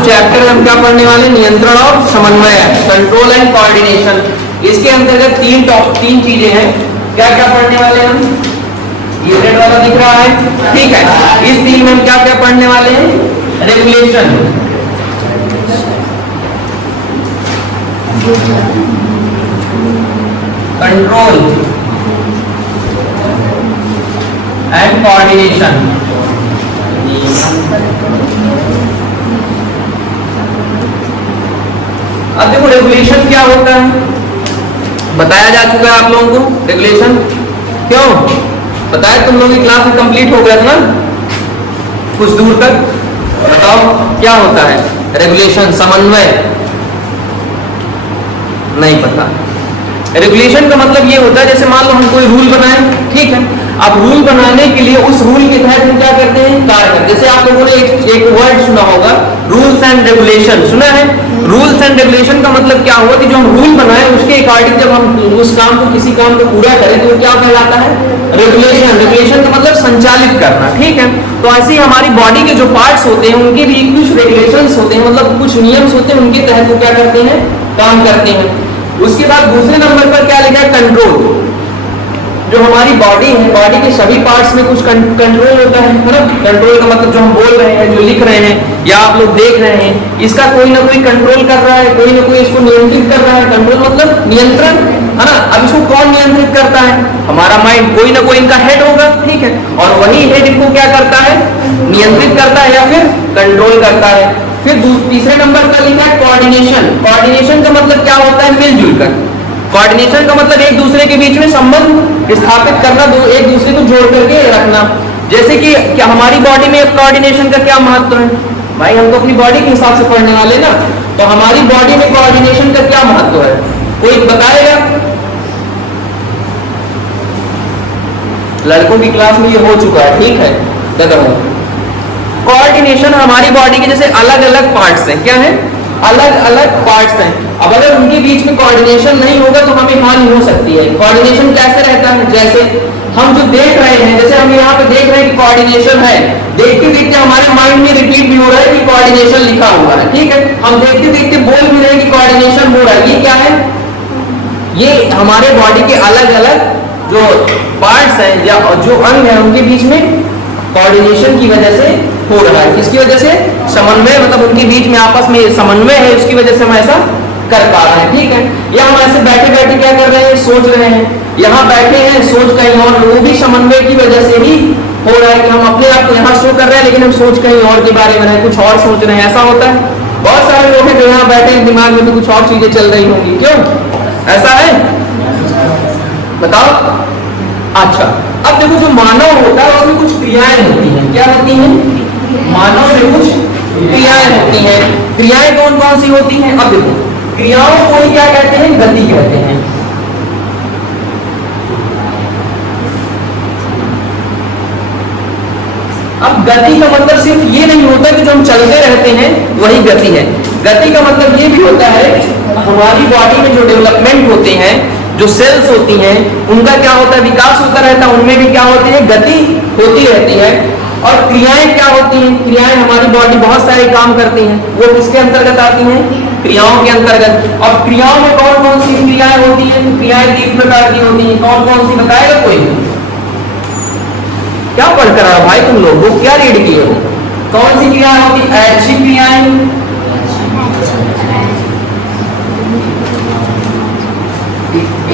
जो चैप्टर है हम क्या पढ़ने वाले, नियंत्रण और समन्वय, कंट्रोल एंड कोऑर्डिनेशन। इसके अंतर्गत तीन चीजें हैं। क्या क्या पढ़ने वाले हम, ये रेड वाला दिख रहा है, ठीक है। इस तीन में हम क्या क्या पढ़ने वाले हैं, रेगुलेशन, कंट्रोल एंड कोऑर्डिनेशन। अब देखो रेगुलेशन क्या होता है, बताया जा चुका है आप लोगों को। रेगुलेशन क्यों बताया, तुम लोगों की क्लास में कंप्लीट हो गया था ना कुछ दूर तक। बताओ क्या होता है रेगुलेशन, समन्वय, नहीं पता। रेगुलेशन का मतलब ये होता है, जैसे मान लो हम कोई रूल बनाए, ठीक है। अब रूल बनाने के लिए उस रूल के तहत हम क्या करते हैं, कार्य करते हैं। जैसे आप लोगों ने एक वर्ड सुना होगा, रूल्स एंड रेगुलेशन, सुना है। रूल्स एंड रेगुलेशन का मतलब क्या हुआ कि जो हम रूल बनाए उसके अकॉर्डिंग जब हम उस काम को, किसी काम को पूरा करें तो क्या कहलाता है, रेगुलेशन। रेगुलेशन का मतलब संचालित करना, ठीक है। तो ऐसे ही हमारी बॉडी के जो पार्ट्स होते हैं उनके भी कुछ रेगुलेशंस होते हैं, मतलब कुछ नियम्स होते हैं, उनके तहत वो क्या करते हैं, काम करते हैं। उसके बाद दूसरे नंबर पर क्या लिखा है, कंट्रोल। जो हमारी बॉडी है, बॉडी के सभी पार्ट्स में कुछ कंट्रोल होता है ना। कंट्रोल का मतलब जो हम बोल रहे हैं, जो लिख रहे हैं या आप लोग देख रहे हैं, इसका कोई ना कोई कंट्रोल कर रहा है, कोई ना कोई इसको नियंत्रित कर रहा है। कंट्रोल मतलब नियंत्रण, है ना। अब इसको कौन नियंत्रित करता है, हमारा माइंड, कोई ना कोई इनका हेड होगा, ठीक है। और वही हेड इनको क्या करता है, नियंत्रित करता है या फिर कंट्रोल करता है। फिर तीसरे नंबर पर लिखा है कोऑर्डिनेशन। कोऑर्डिनेशन का मतलब क्या होता है, मिलजुल कर। कोऑर्डिनेशन का मतलब एक दूसरे के बीच में संबंध स्थापित करना, एक दूसरे को जोड़ करके रखना। जैसे कि क्या हमारी बॉडी में कोऑर्डिनेशन का क्या महत्व है, भाई हम तो अपनी बॉडी के हिसाब से पढ़ने वाले ना, तो हमारी बॉडी में कोऑर्डिनेशन का क्या महत्व है, कोई बताएगा। लड़कों की क्लास में ये हो चुका है, ठीक है। देखो कोऑर्डिनेशन हमारी बॉडी के जैसे अलग अलग पार्ट्स हैं, क्या है, अलग अलग पार्ट्स हैं। अब अगर उनके बीच में कोऑर्डिनेशन नहीं होगा तो हमें हानि हो सकती है। कोऑर्डिनेशन कैसे रहता है, जैसे हम जो देख रहे हैं, जैसे हम यहाँ पे देख रहे हैं कि कोऑर्डिनेशन है, देखते देखते हमारे माइंड में रिपीट भी हो रहा है कि कोऑर्डिनेशन लिखा हुआ है, ठीक है। हम देखते देखते बोल भी रहे हैं कि कोऑर्डिनेशन हो रहा है। ये क्या है, ये हमारे बॉडी के अलग अलग जो पार्ट्स हैं या जो अंग है उनके बीच में कोऑर्डिनेशन की वजह से हो रहा है। किसकी वजह से, समन्वय, मतलब उनके बीच में आपस में समन्वय है, उसकी वजह से हम ऐसा कर पा रहे हैं, ठीक है। या हम ऐसे बैठे बैठे क्या कर रहे हैं, सोच रहे हैं, यहाँ बैठे हैं सोच कहीं और, वो भी समन्वय की वजह से ही हो रहा है कि हम अपने आप को यहाँ शो कर रहे हैं लेकिन हम सोच कहीं और के बारे में रहे, कुछ और सोच रहे हैं, ऐसा होता है। बहुत सारे लोग हैं जो यहाँ बैठे हैं, दिमाग में तो कुछ और चीजें चल रही होंगी, क्यों ऐसा है, बताओ। अच्छा, अब देखो जो मानव होता है उसमें कुछ क्रियाएं होती हैं, क्या होती हैं, मानव में कुछ क्रियाएं होती हैं। क्रियाएं कौन कौन सी होती हैं, अब देखो क्रियाओं को ही क्या कहते हैं, गति कहते हैं। अब गति का मतलब सिर्फ ये नहीं होता कि जो हम चलते रहते हैं वही गति है। गति का मतलब ये भी होता है हमारी बॉडी में जो डेवलपमेंट होते हैं, जो सेल्स होती हैं, उनका क्या होता है, विकास होता रहता है, उनमें भी क्या होती है, गति होती रहती है। और क्रियाएं क्या होती हैं, क्रियाएं हमारी बॉडी बहुत सारे काम करती हैं, वो किसके अंतर्गत आती हैं, क्रियाओं के अंतर्गत। और क्रियाओं में कौन कौन सी क्रियाएं होती हैं, क्रियाएं 3 प्रकार की होती हैं, कौन कौन सी बताएगा कोई, क्या पढ़कर आया भाई तुम लोग, वो क्या रीड किए हो, कौन सी क्रियाएं होती, ऐच्छिक क्रियाएं,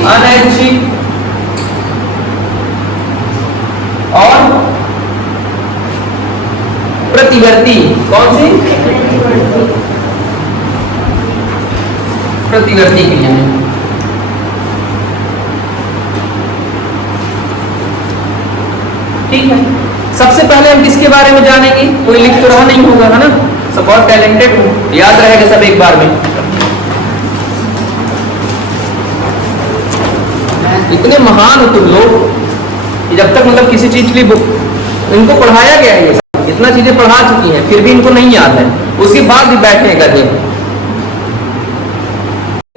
अनैच्छिक और प्रतिवर्ती। कौन सी, प्रतिवर्ती क्रियाएं। ठीक है, सबसे पहले हम किसके बारे में जानेंगे, कोई लिख तो रहा नहीं होगा, है ना, सब बहुत टैलेंटेड हो, याद रहेगा सब एक बार में। इतने महान हो तुम लोग कि जब तक मतलब किसी चीज के लिए इनको पढ़ाया गया है, इतना चीजें पढ़ा चुकी हैं फिर भी इनको नहीं याद है, उसके बाद भी बैठे हैं गधे।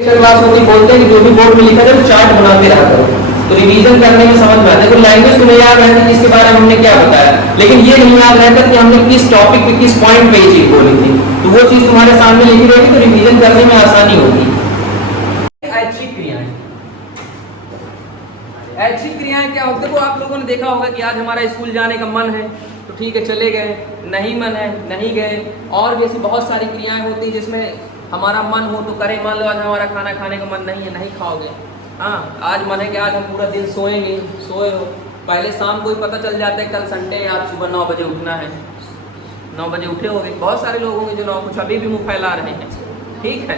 क्लास होती, बोलते हैं कि जो भी बोर्ड में लिखा जाए चार्ट बनाते रहा करो, तो रिवीजन करने में समझ में आता है। तो लैंग्वेज तुम्हें याद रहती है जिसके बारे में हमने क्या बताया, लेकिन ये नहीं याद रहता कि हमने किस टॉपिक पे किस पॉइंट पे ये चीज बोली थी। तो वो चीज तुम्हारे सामने लिखी रहेगी तो रिवीजन करने में आसानी होगी। ऐच्छिक क्रियाएं, ऐच्छिक क्रियाएं क्या होती है? वो आप लोगों ने देखा होगा कि आज हमारा स्कूल जाने का मन है तो ठीक है चले गए, नहीं मन है नहीं गए। और भी ऐसी बहुत सारी क्रियाएं होती हैं जिसमें हमारा मन हो तो करें। मान लो आज हमारा खाना खाने का मन नहीं है, नहीं खाओगे। हाँ, आज मन है कि आज हम पूरा दिन सोएंगे, सोए हो। पहले शाम को ही पता चल जाता है कल संडे है, आज सुबह 9 बजे उठना है। 9 बजे उठे होंगे, बहुत सारे लोग होंगे जो 9 कुछ अभी भी मुँह फैला रहे हैं, ठीक है।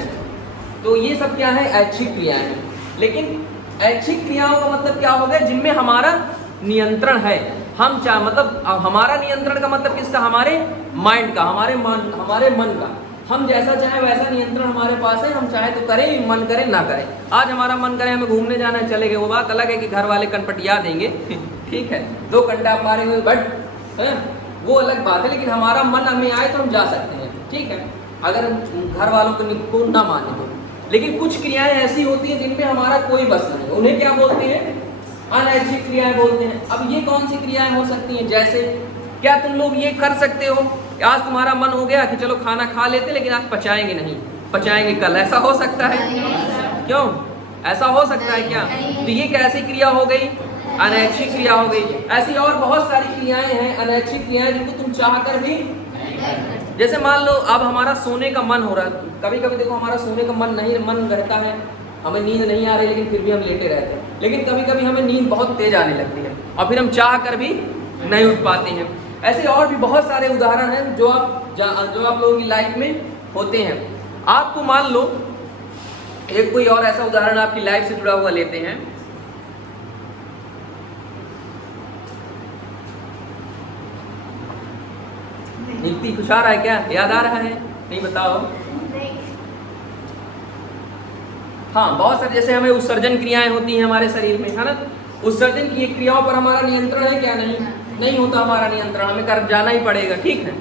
तो ये सब क्या है? ऐच्छिक क्रियाएं हैं। लेकिन ऐच्छिक क्रियाओं का मतलब क्या हो गया? जिनमें हमारा नियंत्रण है। हम चाह मतलब हमारा नियंत्रण का मतलब किसका? हमारे माइंड का, हमारे मन का। हम जैसा चाहे वैसा नियंत्रण हमारे पास है। हम चाहे तो करें, मन करे ना करें। आज हमारा मन करे हमें घूमने जाना है, चले गए। वो बात अलग है कि घर वाले कनपटिया देंगे ठीक है, 2 घंटा आप मारेंगे बट है वो अलग बात है। लेकिन हमारा मन हमें आए तो हम जा सकते हैं, ठीक है, अगर घर वालों को ना माने तो। लेकिन कुछ क्रियाएं ऐसी होती हैं जिनमें हमारा कोई बस नहीं, उन्हें क्या बोलते हैं? अनैच्छिक क्रियाएं बोलते हैं। अब ये कौन सी क्रियाएं हो सकती हैं? जैसे क्या तुम लोग ये कर सकते हो, आज तुम्हारा मन हो गया कि चलो खाना खा लेते लेकिन आज पचाएंगे नहीं, पचाएंगे कल, ऐसा हो सकता है? क्यों ऐसा हो सकता है क्या? तो ये कैसी क्रिया हो गई? अनैच्छिक क्रिया हो गई। ऐसी और बहुत सारी क्रियाएं हैं अनैच्छिक क्रियाएं जिनको तुम चाह कर भी, जैसे मान लो अब हमारा सोने का मन हो रहा है। कभी कभी देखो हमारा सोने का मन रहता है, हमें नींद नहीं आ रही लेकिन फिर भी हम लेटे रहते हैं। लेकिन कभी कभी हमें नींद बहुत तेज आने लगती है और फिर हम चाह कर भी नहीं उठ पाते हैं। ऐसे और भी बहुत सारे उदाहरण हैं जो आप लोगों की लाइफ में होते हैं। आपको मान लो एक कोई और ऐसा उदाहरण आपकी लाइफ से जुड़ा हुआ लेते हैं। नित्य कुछ आ रहा है क्या? याद आ रहा है? नहीं बताओ। हाँ, बहुत सारे जैसे हमें उत्सर्जन क्रियाएं होती हैं हमारे शरीर में, है ना। उत्सर्जन की क्रियाओं पर हमारा नियंत्रण है क्या? नहीं होता हमारा नियंत्रण, हमें कर जाना ही पड़ेगा, ठीक है।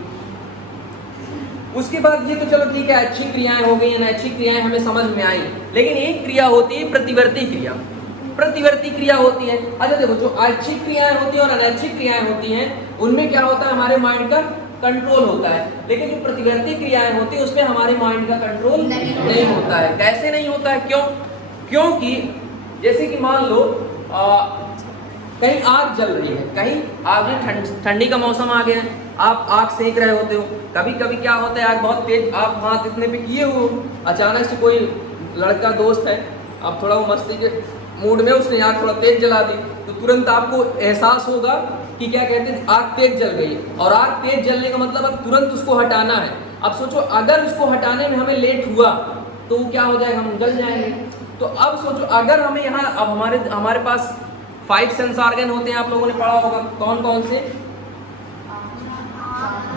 उसके बाद ये तो चलो ठीक है, ऐच्छिक क्रियाएं हो गई, अनैच्छिक क्रियाएं हमें समझ में आई। लेकिन एक क्रिया होती है प्रतिवर्ती क्रिया। प्रतिवर्ती क्रिया होती है, अच्छा देखो, जो ऐच्छिक क्रियाएं होती हैं और अनैच्छिक क्रियाएं होती हैं उनमें क्या होता है? हमारे माइंड का कंट्रोल होता है। लेकिन जो प्रतिवर्ती क्रियाएं होती है उसमें हमारे माइंड का कंट्रोल नहीं होता है। कैसे नहीं होता है? क्यों? क्योंकि जैसे कि मान लो कहीं आग जल रही है, कहीं आग, ठंडी का मौसम आ गया है, आप आग सेक रहे होते हो। कभी कभी क्या होता है, आग बहुत तेज, आप हाथ इतने पे किए हो, अचानक से कोई लड़का दोस्त है, आप थोड़ा वो मस्ती के मूड में, उसने आग थोड़ा तेज जला दी, तो तुरंत आपको एहसास होगा कि क्या कहते हैं, आग तेज जल गई। और आग तेज जलने का मतलब अब तुरंत उसको हटाना है। अब सोचो अगर उसको हटाने में हमें लेट हुआ तो क्या हो जाएगा? हम जल जाएंगे। तो अब सोचो अगर हमें यहाँ, अब हमारे पास 5 सेंस ऑर्गन होते हैं, आप लोगों ने पढ़ा होगा, कौन कौन से?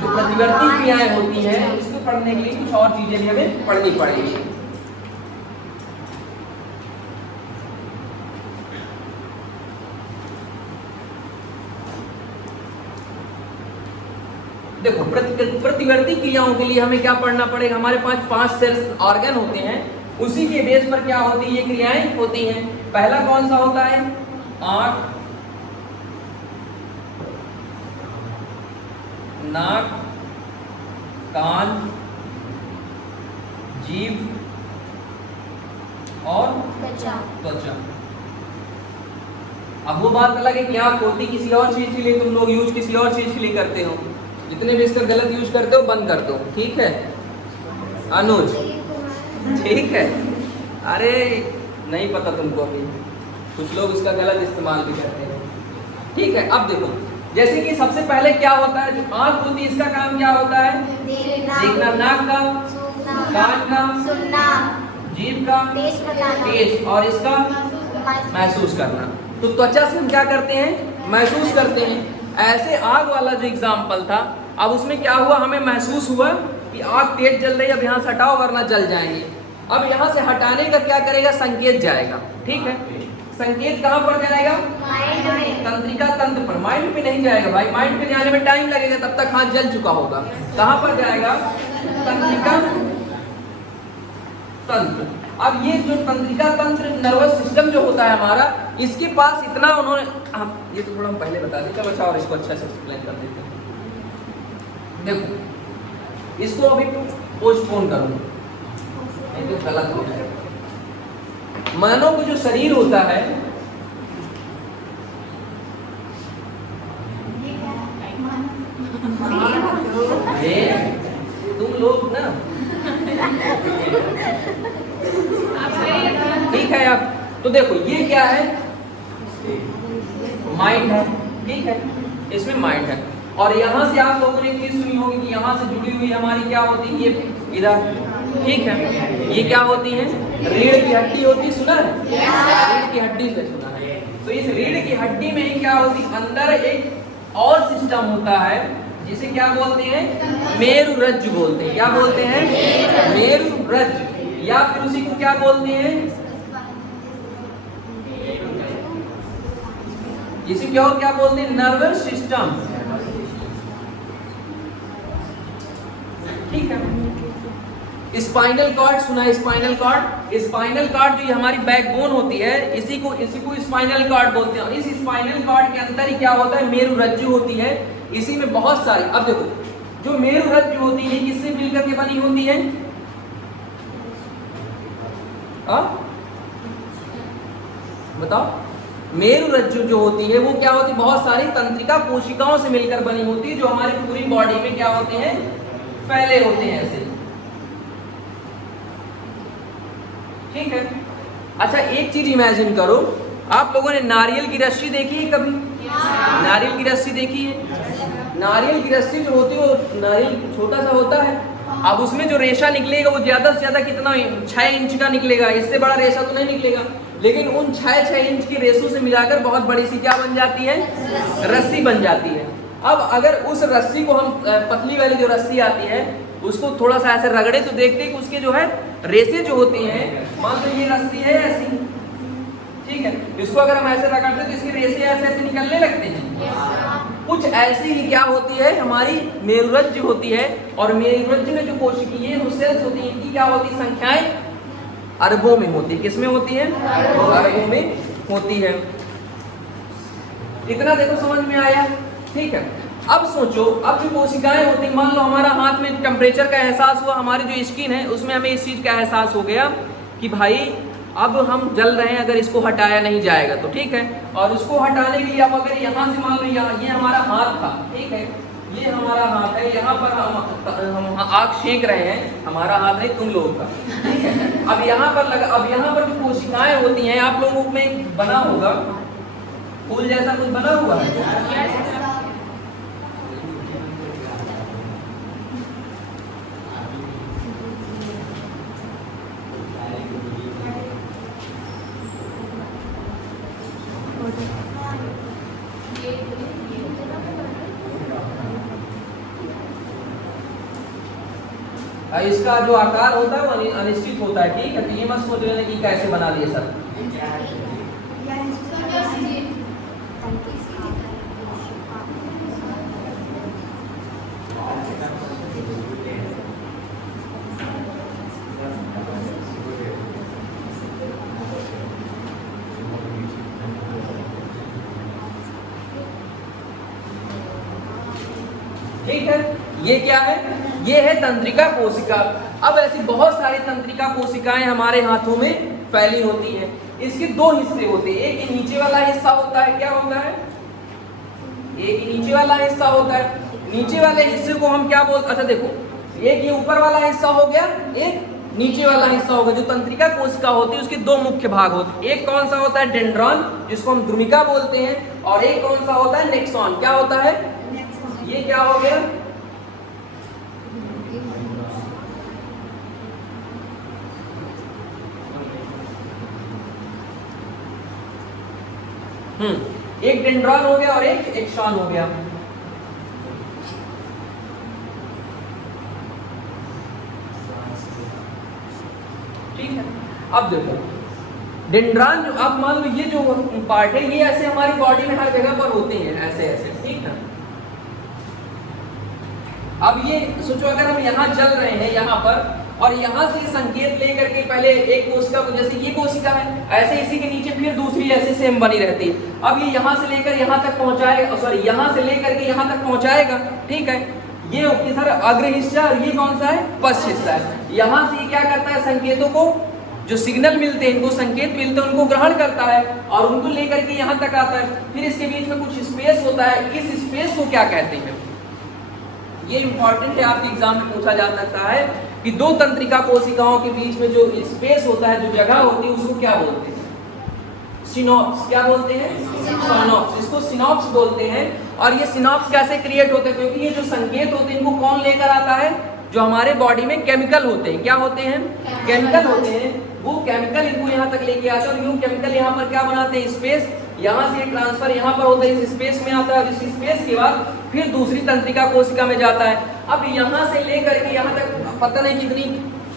जो प्रतिवर्ती क्रियाएं होती हैं इसको पढ़ने के लिए कुछ और चीजें भी हमें पढ़नी पड़ेगी। देखो, प्रतिवर्ती क्रियाओं के लिए हमें क्या पढ़ना पड़ेगा? हमारे पास 5 सेल्स ऑर्गन होते हैं, उसी के बेस पर क्या होती है? ये क्रियाएं होती हैं। पहला कौन सा होता है? आंख, नाक, कान, जीभ और त्वचा। अब वो बात अलग है कि आंख होती किसी और चीज के लिए, तुम लोग यूज किसी और चीज के लिए करते हो। जितने भी इसका गलत यूज करते हो बंद कर दो, ठीक है अनुज? ठीक है, अरे नहीं पता तुमको, अभी कुछ लोग इसका गलत इस्तेमाल भी करते हैं, ठीक है। अब देखो, जैसे कि सबसे पहले क्या होता है, जो आंख होती है इसका काम क्या होता है? देखना, नाक का, कान का, जीभ का, टेस्ट, और इसका महसूस करना। तो त्वचा से हम क्या करते हैं? महसूस करते हैं। ऐसे आग वाला जो एग्जाम्पल था, अब उसमें क्या हुआ? हमें महसूस हुआ कि आग तेज जल रही है, अब यहाँ से हटाओ वरना जल जाएंगे। अब यहाँ से हटाने का क्या करेगा? संकेत जाएगा, ठीक है। संकेत कहाँ पर जाएगा? माइंड में, तंत्रिका तंत्र पर। माइंड पे नहीं जाएगा भाई, माइंड पे जाने में टाइम लगेगा, तब तक हाथ जल चुका होगा। कहाँ पर जाएगा? तंत्रिका तंत्र। अब ये जो तंत्रिका तंत्र नर्वस सिस्टम जो होता है हमारा, इसके पास इतना उन्होंने ये तो थोड़ा हम पहले बता दें, चलो अच्छा और इसको अच्छा से एक्सप्लेन कर देते हैं। देखो इसको अभी पोस्टपोन करो, नहीं तो गलत हो जाएगा। मानव का जो शरीर होता है, तुम लोग ना ठीक है। आप तो देखो ये क्या है, माइंड है, ठीक है, इसमें माइंड है। और यहाँ से आप लोगों ने एक चीज सुनी होगी कि यहाँ से जुड़ी हुई हमारी क्या होती है, ये इधर, ठीक है, ये क्या होती है, रीढ़ की हड्डी होती है, सुना है, रीढ़ की हड्डी से सुना है। तो इस रीढ़ की हड्डी में ही क्या होती है, अंदर एक और सिस्टम होता है जिसे क्या बोलते हैं, मेरुरज्जु बोलते हैं। क्या बोलते हैं, मेरुरज्जु, या फिर उसी को क्या बोलते हैं, इसी को क्या बोलते हैं, नर्वस सिस्टम, ठीक है। स्पाइनल कॉर्ड सुना है, स्पाइनल कॉर्ड, स्पाइनल कॉर्ड जो हमारी बैकबोन होती है, इसी को स्पाइनल कॉर्ड बोलते हैं। इस स्पाइनल कॉर्ड के अंदर ही क्या होता है, मेरुरज्जु होती है। इसी में बहुत सारी, अब देखो जो मेरुरज्जु होती है किससे मिलकर के बनी होती है, बताओ, मेरुरज्जु जो होती है वो क्या होती है, बहुत सारी तंत्रिका कोशिकाओं से मिलकर बनी होती है, जो हमारी पूरी बॉडी में क्या होते हैं, फैले होते हैं ऐसे, ठीक है। अच्छा एक चीज इमेजिन करो, आप लोगों ने नारियल की रस्सी देखी है कभी, नारियल की रस्सी देखी है, नारियल की रस्सी जो होती है वो नारियल छोटा सा होता है, अब उसमें जो रेशा निकलेगा वो ज्यादा से ज्यादा कितना, 6 इंच का निकलेगा, इससे बड़ा रेशा तो नहीं निकलेगा, लेकिन उन 6 इंच की रेशों से मिलाकर बहुत बड़ी सी क्या बन जाती है, रस्सी बन जाती है। अब अगर उस रस्सी को हम, पतली वाली जो रस्सी आती है, उसको थोड़ा सा ऐसे रगड़े तो देखते हैं कि उसके जो है रेशे जो होती हैं, मान लो ये रस्सी है ऐसी, ठीक है, इसको अगर हम ऐसे रगड़ते हैं तो इसके रेशे ऐसे ऐसे निकलने लगते हैं। कुछ ऐसी ही क्या होती है, हमारी मेरुरज्जु होती है, और मेरुरज्जु में जो कोशिकीय सेल्स होती हैं, इनकी क्या होती है, संख्याएं अरबों में होती है। किसमें होती है, अरबों में होती है। इतना देखो समझ में आया, ठीक है। अब सोचो, अब जो कोशिकाएं होती हैं, मान लो हमारा हाथ में टेम्परेचर का एहसास हुआ, हमारी जो स्किन है उसमें हमें इस चीज का एहसास हो गया कि भाई अब हम जल रहे हैं, अगर इसको हटाया नहीं जाएगा तो, ठीक है। और उसको हटाने के लिए अब अगर यहाँ से मान लो ये हमारा हाथ था, ठीक है, ये हमारा हाथ है, यहाँ पर हम आग सेंक रहे हैं, हमारा हाथ नहीं तुम लोगों का, ठीक है। अब यहाँ पर लगा, अब यहाँ पर जो कोशिकाएं होती हैं, आप लोगों में बना होगा फूल जैसा कुछ बना हुआ है, इसका जो आकार होता है वो अनिश्चित होता है, ठीक है। तो ये मत सोच लेना कि कैसे बना दिए सर, ठीक है। ये क्या है, ये है तंत्रिका कोशिका। अब ऐसी बहुत सारी तंत्रिका कोशिकाएं हमारे हाथों में फैली होती हैं। इसके 2 हिस्से होते हैं, एक ये नीचे वाला हिस्सा होता है, क्या होता है, एक नीचे वाला हिस्सा होता है। नीचे वाले हिस्से को हम क्या बोलते, अच्छा देखो, एक ये ऊपर वाला हिस्सा हो गया, एक नीचे वाला हिस्सा होगा। जो तंत्रिका कोशिका होती है उसके 2 मुख्य भाग होते हैं, एक कौन सा होता है, डेंड्रॉन, जिसको हम द्रुमिका बोलते हैं, और एक कौन सा होता है, नेक्सॉन। क्या होता है, ये क्या हो गया, एक डेंड्रॉन हो गया और एक एक्सॉन हो गया। ठीक है। अब देखो डेंड्रॉन, जो आप मान लो ये जो पार्ट है, ये ऐसे हमारी बॉडी में हर जगह पर होते हैं, ऐसे ऐसे, ठीक है। अब ये सोचो, अगर हम यहाँ चल रहे हैं यहाँ पर, और यहाँ से संकेत लेकर के पहले एक कोशिका को, जैसे ये कोशिका है, ऐसे इसी के नीचे फिर दूसरी ऐसे सेम बनी रहती है। अब ये यहाँ से लेकर यहाँ तक पहुँचाएगा, सॉरी यहाँ से लेकर के यहाँ तक पहुँचाएगा, ठीक है। ये सर अग्र हिस्सा और ये कौन सा है, पश्च हिस्सा है। यहाँ से क्या करता है, संकेतों को, जो सिग्नल मिलते हैं, इनको संकेत मिलते हैं, उनको ग्रहण करता है और उनको लेकर के यहाँ तक आता है। फिर इसके बीच में कुछ स्पेस होता है, इस स्पेस को क्या कहते हैं, ये इंपॉर्टेंट है, आपके एग्जाम में पूछा जा सकता है कि दो तंत्रिका कोशिकाओं के बीच में जो स्पेस होता है, जो जगह होती है, उसको क्या बोलते हैं, सिनॉप्स। क्या बोलते हैं, सिनॉप्स। इसको सिनॉप्स बोलते हैं। और ये सिनॉप्स कैसे क्रिएट होते हैं, क्योंकि ये जो संकेत होते हैं इनको कौन लेकर आता है, जो हमारे बॉडी में केमिकल होते हैं। क्या होते हैं, केमिकल होते हैं। वो केमिकल इनको यहाँ तक लेके आते हैं और यूं केमिकल यहाँ पर क्या बनाते हैं, स्पेस। यहाँ से ट्रांसफर यहाँ पर होता है, इस स्पेस में आता है, इस स्पेस के बाद फिर दूसरी तंत्रिका कोशिका में जाता है। अब यहाँ से लेकर के यहाँ तक पता नहीं कितनी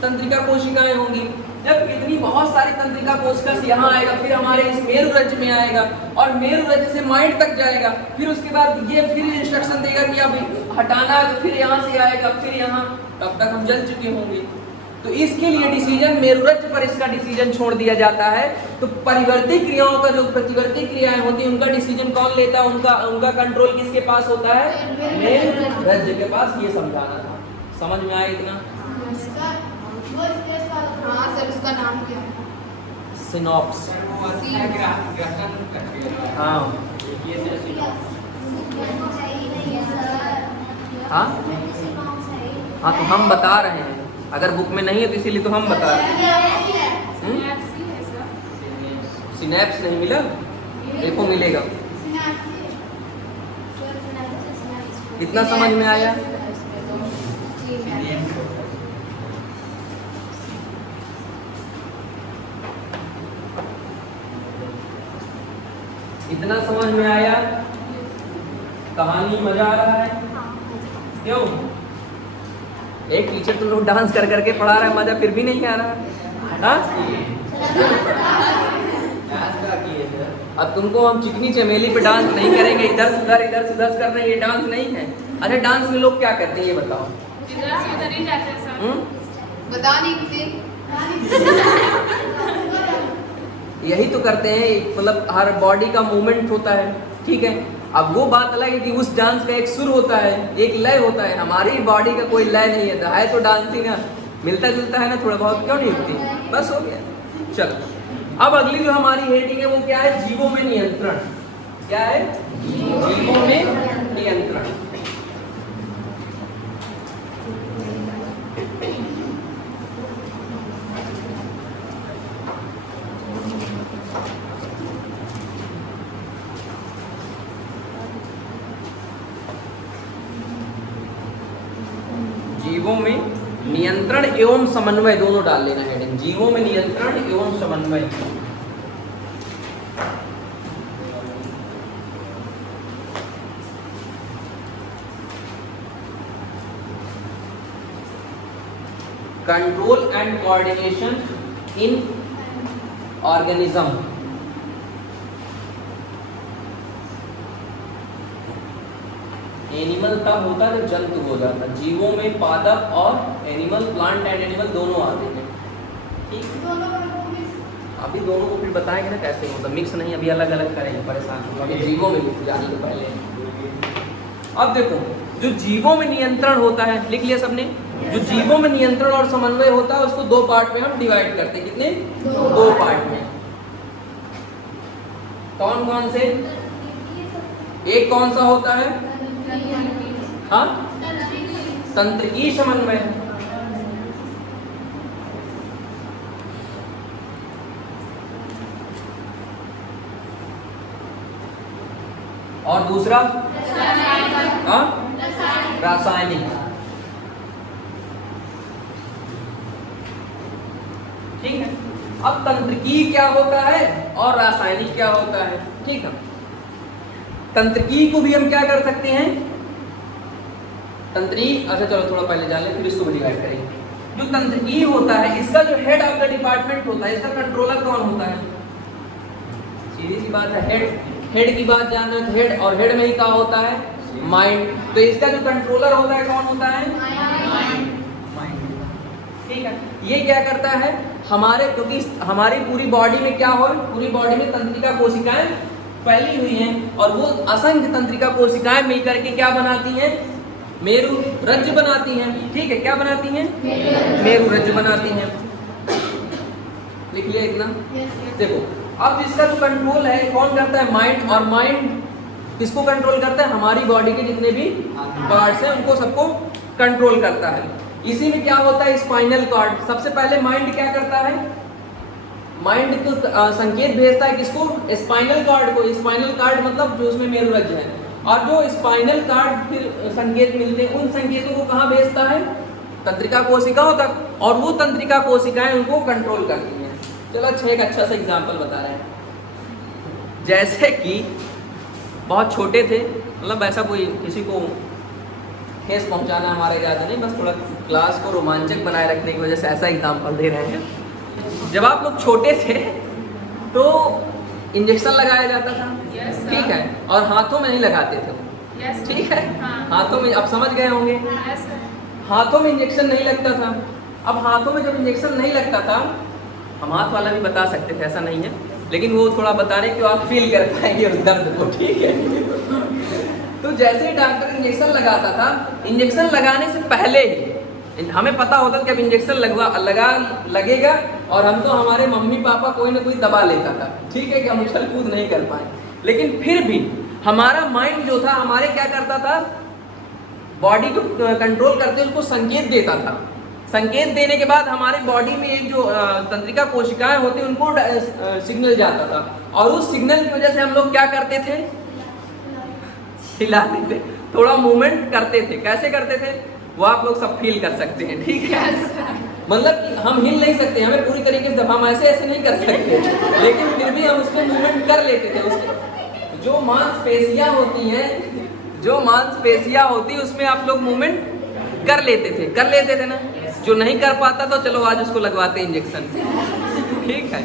तंत्रिका कोशिकाएं होंगी। जब इतनी बहुत सारी तंत्रिका कोशिका से यहाँ आएगा, फिर हमारे इस मेरुरज्ज में आएगा और मेरुरज्ज से माइंड तक जाएगा। फिर उसके बाद ये फिर इंस्ट्रक्शन देगा कि अब हटाना, तो फिर यहाँ से आएगा, फिर यहाँ, तब तक हम जल चुके होंगे। तो इसके लिए डिसीजन मेरुरज्ज पर इसका डिसीजन छोड़ दिया जाता है। तो परिवर्ती क्रियाओं का, जो प्रतिवर्ती क्रियाएं होती हैं, उनका डिसीजन कौन लेता है, उनका कंट्रोल किसके पास होता है, मेरुरज्ज के पास। ये समझाना था, समझ में आया इतना। हाँ सर, उसका नाम क्या है, सिनॉप्स। हाँ हाँ हाँ, तो हम बता रहे हैं, अगर बुक में नहीं है तो इसीलिए तो हम बता रहे हैं। सिनैप्स नहीं मिला, देखो मिलेगा। कितना समझ में आया, इतना समझ में आया, कहानी मजा आ रहा है, क्यों? एक टीचर तो लोग डांस कर करके पढ़ा रहा है, मजा फिर भी नहीं आ रहा। अब तुमको हम चिकनी चमेली पे डांस नहीं करेंगे, इधर से उधर इधर से उधर कर रहे हैं, ये डांस नहीं है। अरे डांस में लोग क्या करते हैं ये बताओ, इधर से उधर ही जाते हैं सब, बता नहीं यही तो करते हैं, मतलब हर बॉडी का मूवमेंट होता है, ठीक है। अब वो बात अलग है कि उस डांस का एक सुर होता है, एक लय होता है, हमारी बॉडी का कोई लय नहीं है तो डांसिंग है, मिलता जुलता है ना थोड़ा बहुत, क्यों नहीं होती, बस हो गया। चलो अब अगली जो हमारी हेडिंग है वो क्या है, जीवों में नियंत्रण। क्या है, जीवों में नियंत्रण। जीवों में नियंत्रण एवं समन्वय, दोनों डाल लेना हेडिंग, जीवों में नियंत्रण एवं समन्वय। Control and coordination in organism. Animal तब होता है जब जंतु हो जाता है, जीवों में पादप और एनिमल, प्लांट एंड एनिमल दोनों आते हैं, ठीक। अभी दोनों को फिर बताएंगे ना कैसे होता, मिक्स नहीं, अभी अलग अलग करेंगे, परेशान अभी जीवों में जाने के पहले। अब देखो, जो जीवों में नियंत्रण होता है, लिख लिया सबने, जो जीवों में नियंत्रण और समन्वय होता है उसको दो पार्ट में हम डिवाइड करते हैं। कितने, दो पार्ट में। कौन कौन से, एक कौन सा होता है, हाँ, तंत्रिकी समन्वय। और दूसरा, हाँ, रासायनिक। ठीक है। अब तंत्रिकी क्या होता है और रासायनिक क्या होता है, ठीक है। तंत्रिकी को भी हम क्या कर सकते हैं, तंत्रिक, अच्छा चलो थोड़ा पहले जान लें फिर इसको भी डिवाइड करेंगे। जो तंत्रिकी होता है इसका जो हेड ऑफ द डिपार्टमेंट होता है, इसका कंट्रोलर कौन होता है, सीधी सी बात है, हेड की बात जान रहे हो, हेड, और हेड में ही क्या होता है, माइंड। तो इसका जो कंट्रोलर होता है कौन होता है, माइंड। ठीक है। ये क्या करता है हमारे, क्योंकि हमारी पूरी बॉडी में क्या हो, पूरी बॉडी में तंत्रिका कोशिकाएं फैली हुई हैं और वो असंख्य तंत्रिका कोशिकाएं मिलकर के क्या बनाती हैं, मेरु रज्जु बनाती हैं। ठीक है, क्या बनाती हैं, मेरु रज्जु बनाती हैं। लिख लिया इतना। देखो अब इसका जो कंट्रोल है कौन करता है, माइंड। और माइंड किसको कंट्रोल करता है, हमारी बॉडी के जितने भी पार्ट्स हैं उनको सबको कंट्रोल करता है। इसी में क्या होता है, स्पाइनल कॉर्ड। सबसे पहले माइंड क्या करता है, माइंड को संकेत भेजता है किसको, स्पाइनल कॉर्ड को। स्पाइनल कॉर्ड मतलब जो उसमें मेरुरज्जु है, और जो स्पाइनल कॉर्ड फिर संकेत मिलते हैं उन संकेतों को कहाँ भेजता है, तंत्रिका कोशिकाओं तक, और वो तंत्रिका कोशिकाएं उनको कंट्रोल करती हैं। चलो अच्छा एक अच्छा सा एग्जांपल बता रहे हैं। जैसे कि बहुत छोटे थे, मतलब ऐसा कोई किसी को ठेस पहुंचाना हमारे इरादे नहीं, बस थोड़ा क्लास को रोमांचक बनाए रखने की वजह से ऐसा एग्जांपल दे रहे हैं। जब आप लोग छोटे थे तो इंजेक्शन लगाया जाता था, ठीक है, और हाथों में नहीं लगाते थे, ठीक है, हाथों में, आप समझ गए होंगे, हाथों में इंजेक्शन नहीं लगता था। अब हाथों में जब इंजेक्शन नहीं लगता था, हम हाथ वाला भी बता सकते थे, ऐसा नहीं है, लेकिन वो थोड़ा बता रहे कि आप फील कर पाएंगे उस दर्द को, ठीक है। तो जैसे ही डॉक्टर इंजेक्शन लगाता था, इंजेक्शन लगाने से पहले ही हमें पता होता था कि अब इंजेक्शन लगेगा, और हम तो हमारे मम्मी पापा कोई ना कोई दबा लेता था, ठीक है, कि हम उछल कूद नहीं कर पाए। लेकिन फिर भी हमारा माइंड जो था हमारे क्या करता था, बॉडी को कंट्रोल करते उसको संकेत देता था। संकेत देने के बाद हमारे बॉडी में एक जो तंत्रिका कोशिकाएं होती उनको सिग्नल जाता था, और उस सिग्नल की वजह से हम लोग क्या करते थे, हिलाते थे, थोड़ा मूवमेंट करते थे। कैसे करते थे वो आप लोग सब फील कर सकते हैं, ठीक है। मतलब कि हम हिल नहीं सकते, हमें पूरी तरीके से हम ऐसे नहीं कर सकते, लेकिन फिर भी हम उसमें मूवमेंट कर लेते थे। उसके जो मांसपेशियां होती हैं, जो मांसपेशियां होती है उसमें आप लोग मूवमेंट कर लेते थे ना। जो नहीं कर पाता तो चलो आज उसको लगवाते इंजेक्शन, ठीक है,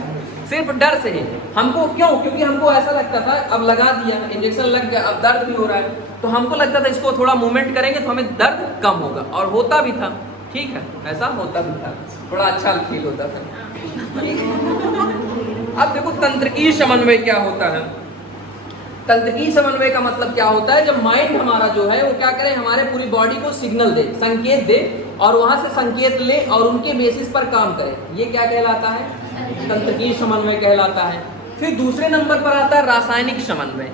सिर्फ डर से ही। हमको क्यों, क्योंकि हमको ऐसा लगता था अब लगा दिया, इंजेक्शन लग गया, अब दर्द भी हो रहा है, तो हमको लगता था इसको थोड़ा मूवमेंट करेंगे तो हमें दर्द कम होगा, और होता भी था, ठीक है, ऐसा होता भी था, थोड़ा अच्छा फील होता था। अब देखो तंत्रिकीय समन्वय क्या होता है। तंत्रिकीय समन्वय का मतलब क्या होता है, जब माइंड हमारा जो है वो क्या करे, हमारे पूरी बॉडी को सिग्नल दे, संकेत दे, और वहां से संकेत ले और उनके बेसिस पर काम करे, ये क्या कहलाता है, तंत्रिकीय समन्वय कहलाता है। फिर दूसरे नंबर पर आता है रासायनिक समन्वय।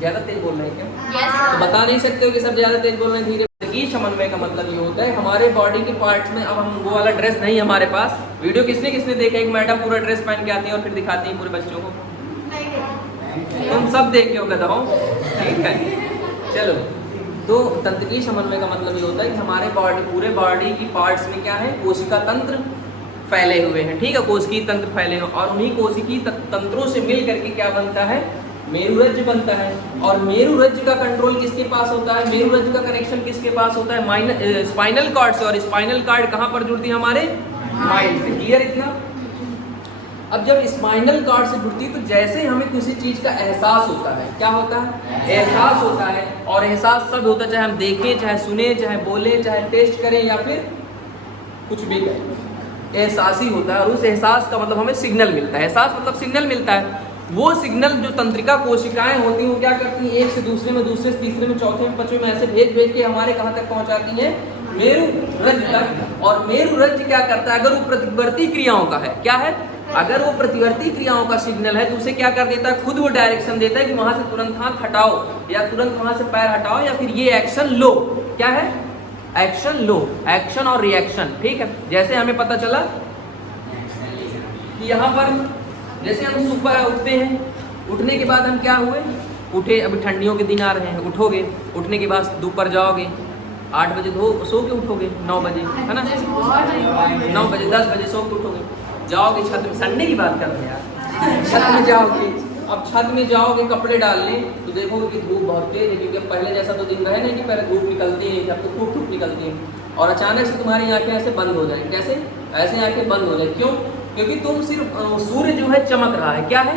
ज्यादा तेज बोल रहे हैं क्या? तो बता नहीं सकते हो कि सब ज्यादा तेज बोल रहे हैं, धीरे। तंत्रिकीय समन्वय का मतलब ये होता है हमारे बॉडी के पार्ट्स में, अब हम वो वाला ड्रेस नहीं हमारे पास, वीडियो किसने किसने देखा, एक मैडम पूरा ड्रेस पहन के आती है और फिर दिखाती है पूरे बच्चों को, तुम सब देखे हो गधाओं, ठीक है। चलो, तो तंत्रिकीय समन्वय का मतलब ये होता है कि हमारे बॉडी, पूरे बॉडी की पार्ट्स में क्या है, कोशिका तंत्र फैले हुए हैं, ठीक है, कोशिकीय तंत्र फैले हुए, और उन्हीं कोशिकीय तंत्रों से मिल करके क्या बनता है, मेरुरज्जु बनता है। और मेरुरज्जु का कंट्रोल किसके पास होता है, मेरुरज्जु का कनेक्शन किसके पास होता है, स्पाइनल कॉर्ड से। और स्पाइनल कॉर्ड कहाँ पर जुड़ती है, हमारे माइंड से। क्लियर इतना? अब जब स्पाइनल कॉर्ड से जुड़ती है तो जैसे हमें किसी चीज का एहसास होता है, क्या होता है, एहसास होता है, और एहसास सब होता है, चाहे हम देखें, चाहे सुने, चाहे बोले, चाहे टेस्ट करें, या फिर कुछ भी करें, एहसास ही होता है। और उस एहसास का मतलब हमें सिग्नल मिलता है, एहसास मतलब सिग्नल मिलता है। वो सिग्नल जो तंत्रिका कोशिकाएं होती हैं वो क्या करती हैं, एक से दूसरे में, दूसरे से तीसरे में, चौथे में, पांचवें में, ऐसे भेज के हमारे कहाँ तक पहुंचाती हैं, मेरुरज्जु तक। और मेरुरज्जु क्या करता है, अगर वो प्रतिवर्ती क्रियाओं का है, क्या है, अगर वो प्रतिवर्ती क्रियाओं का सिग्नल है तो उसे क्या कर देता है, खुद वो डायरेक्शन देता है कि वहां से तुरंत हाथ हटाओ, या तुरंत वहां से पैर हटाओ, या फिर ये एक्शन लो। क्या है, एक्शन लो, एक्शन और रिएक्शन, ठीक है। जैसे हमें पता चला कि यहाँ पर जैसे हम सुबह उठते हैं, उठने के बाद हम क्या हुए, उठे, अभी ठंडियों के दिन आ रहे हैं, उठोगे, उठने के बाद दोपहर जाओगे, 8 बजे सो के उठोगे, 9 बजे, है ना, 9 बजे 10 बजे सो के उठोगे, जाओगे छत में, संडे की बात कर रहे हैं यार, छत में जाओगे। अब छत में जाओगे कपड़े डालने तो देखोगे कि धूप बहुत तेज है, क्योंकि पहले जैसा तो दिन रहे नहीं कि पहले धूप निकलती है, अब तो खूब धूप निकलती है, और अचानक से तुम्हारी आंखें ऐसे बंद हो जाए। कैसे, ऐसे आंखें बंद हो जाए, क्यों, क्योंकि तुम सिर्फ सूर्य जो है चमक रहा है, क्या है,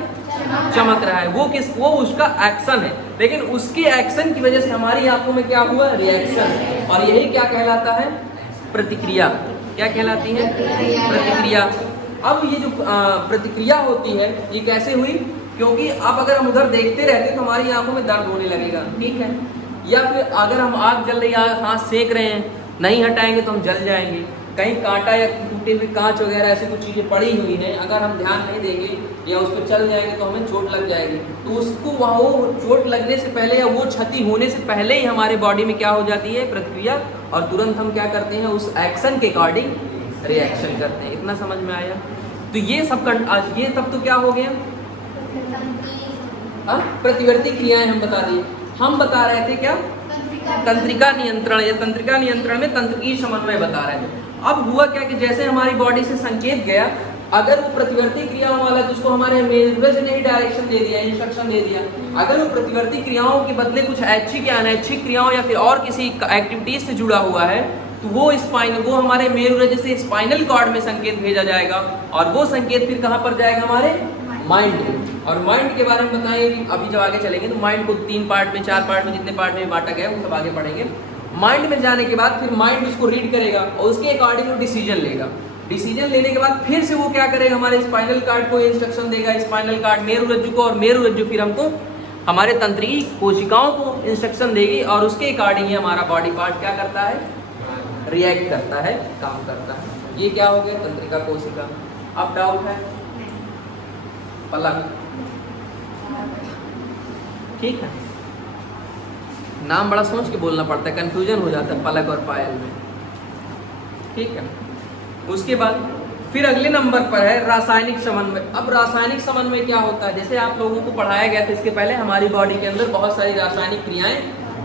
चमक रहा है, वो उसका एक्शन है, लेकिन उसके एक्शन की वजह से हमारी आंखों में क्या हुआ, रिएक्शन। और यही क्या कहलाता है, प्रतिक्रिया। क्या कहलाती है? प्रतिक्रिया। अब ये जो प्रतिक्रिया होती है ये कैसे हुई? क्योंकि अब अगर हम उधर देखते रहते तो हमारी आंखों में दर्द होने लगेगा, ठीक है। या फिर अगर हम आग जल रही है, हाथ सेक रहे हैं, नहीं हटाएंगे तो हम जल जाएंगे। कहीं कांटा या टूटे हुए कांच वगैरह ऐसी कुछ चीज़ें पड़ी हुई हैं, अगर हम ध्यान नहीं देंगे या उस पर चल जाएंगे तो हमें चोट लग जाएगी। तो उसको वहाँ वो चोट लगने से पहले या वो क्षति होने से पहले ही हमारे बॉडी में क्या हो जाती है? प्रतिक्रिया। और तुरंत हम क्या करते हैं? उस एक्शन के अकॉर्डिंग रिएक्शन करते हैं। इतना समझ में आया? तो ये सब तो क्या हो गया? प्रतिवर्ती क्रियाएं हम बता दिए। हम बता रहे थे क्या? तंत्रिका नियंत्रण, या तंत्रिका नियंत्रण में तंत्रिकीय समन्वय बता रहे थे। अब हुआ क्या कि जैसे हमारी बॉडी से संकेत गया, अगर वो प्रतिवर्ती क्रियाओं वाला जिसको हमारे मेरुरज ने ही डायरेक्शन दे दिया, इंस्ट्रक्शन दे दिया, अगर वो प्रतिवर्ती क्रियाओं के बदले कुछ ऐच्छिक या अनैच्छिक क्रियाओं या फिर और किसी एक्टिविटीज से जुड़ा हुआ है, तो वो हमारे मेरुरज से स्पाइनल कॉर्ड में संकेत भेजा जाएगा, और वो संकेत फिर कहाँ पर जाएगा? हमारे माइंड में। और माइंड के बारे में बताएंगे कि अभी जब आगे चलेंगे तो माइंड को 3 पार्ट में, 4 पार्ट में, जितने पार्ट में बांटा गया वो सब आगे पढ़ेंगे। माइंड में जाने के बाद फिर माइंड उसको रीड करेगा और उसके अकॉर्डिंग वो डिसीजन लेगा। डिसीजन लेने के बाद फिर से वो क्या करेगा? हमारे स्पाइनल कार्ड को इंस्ट्रक्शन देगा, स्पाइनल कार्ड मेरुरज्जु को, और मेरुरज्जु फिर हमको हमारे तंत्रिकी कोशिकाओं को इंस्ट्रक्शन देगी, और उसके अकॉर्डिंग ही हमारा बॉडी पार्ट क्या करता है? रिएक्ट करता है, काम करता है। ये क्या हो गया? तंत्रिका कोशिका। अब डाउट है? पलक, ठीक है। नाम बड़ा सोच के बोलना पड़ता है, कंफ्यूजन हो जाता है पलक और पायल में, ठीक है। उसके बाद फिर अगले नंबर पर है रासायनिक समन्वय। अब रासायनिक समन्वय क्या होता है? जैसे आप लोगों को पढ़ाया गया था इसके पहले, हमारी बॉडी के अंदर बहुत सारी रासायनिक क्रियाएं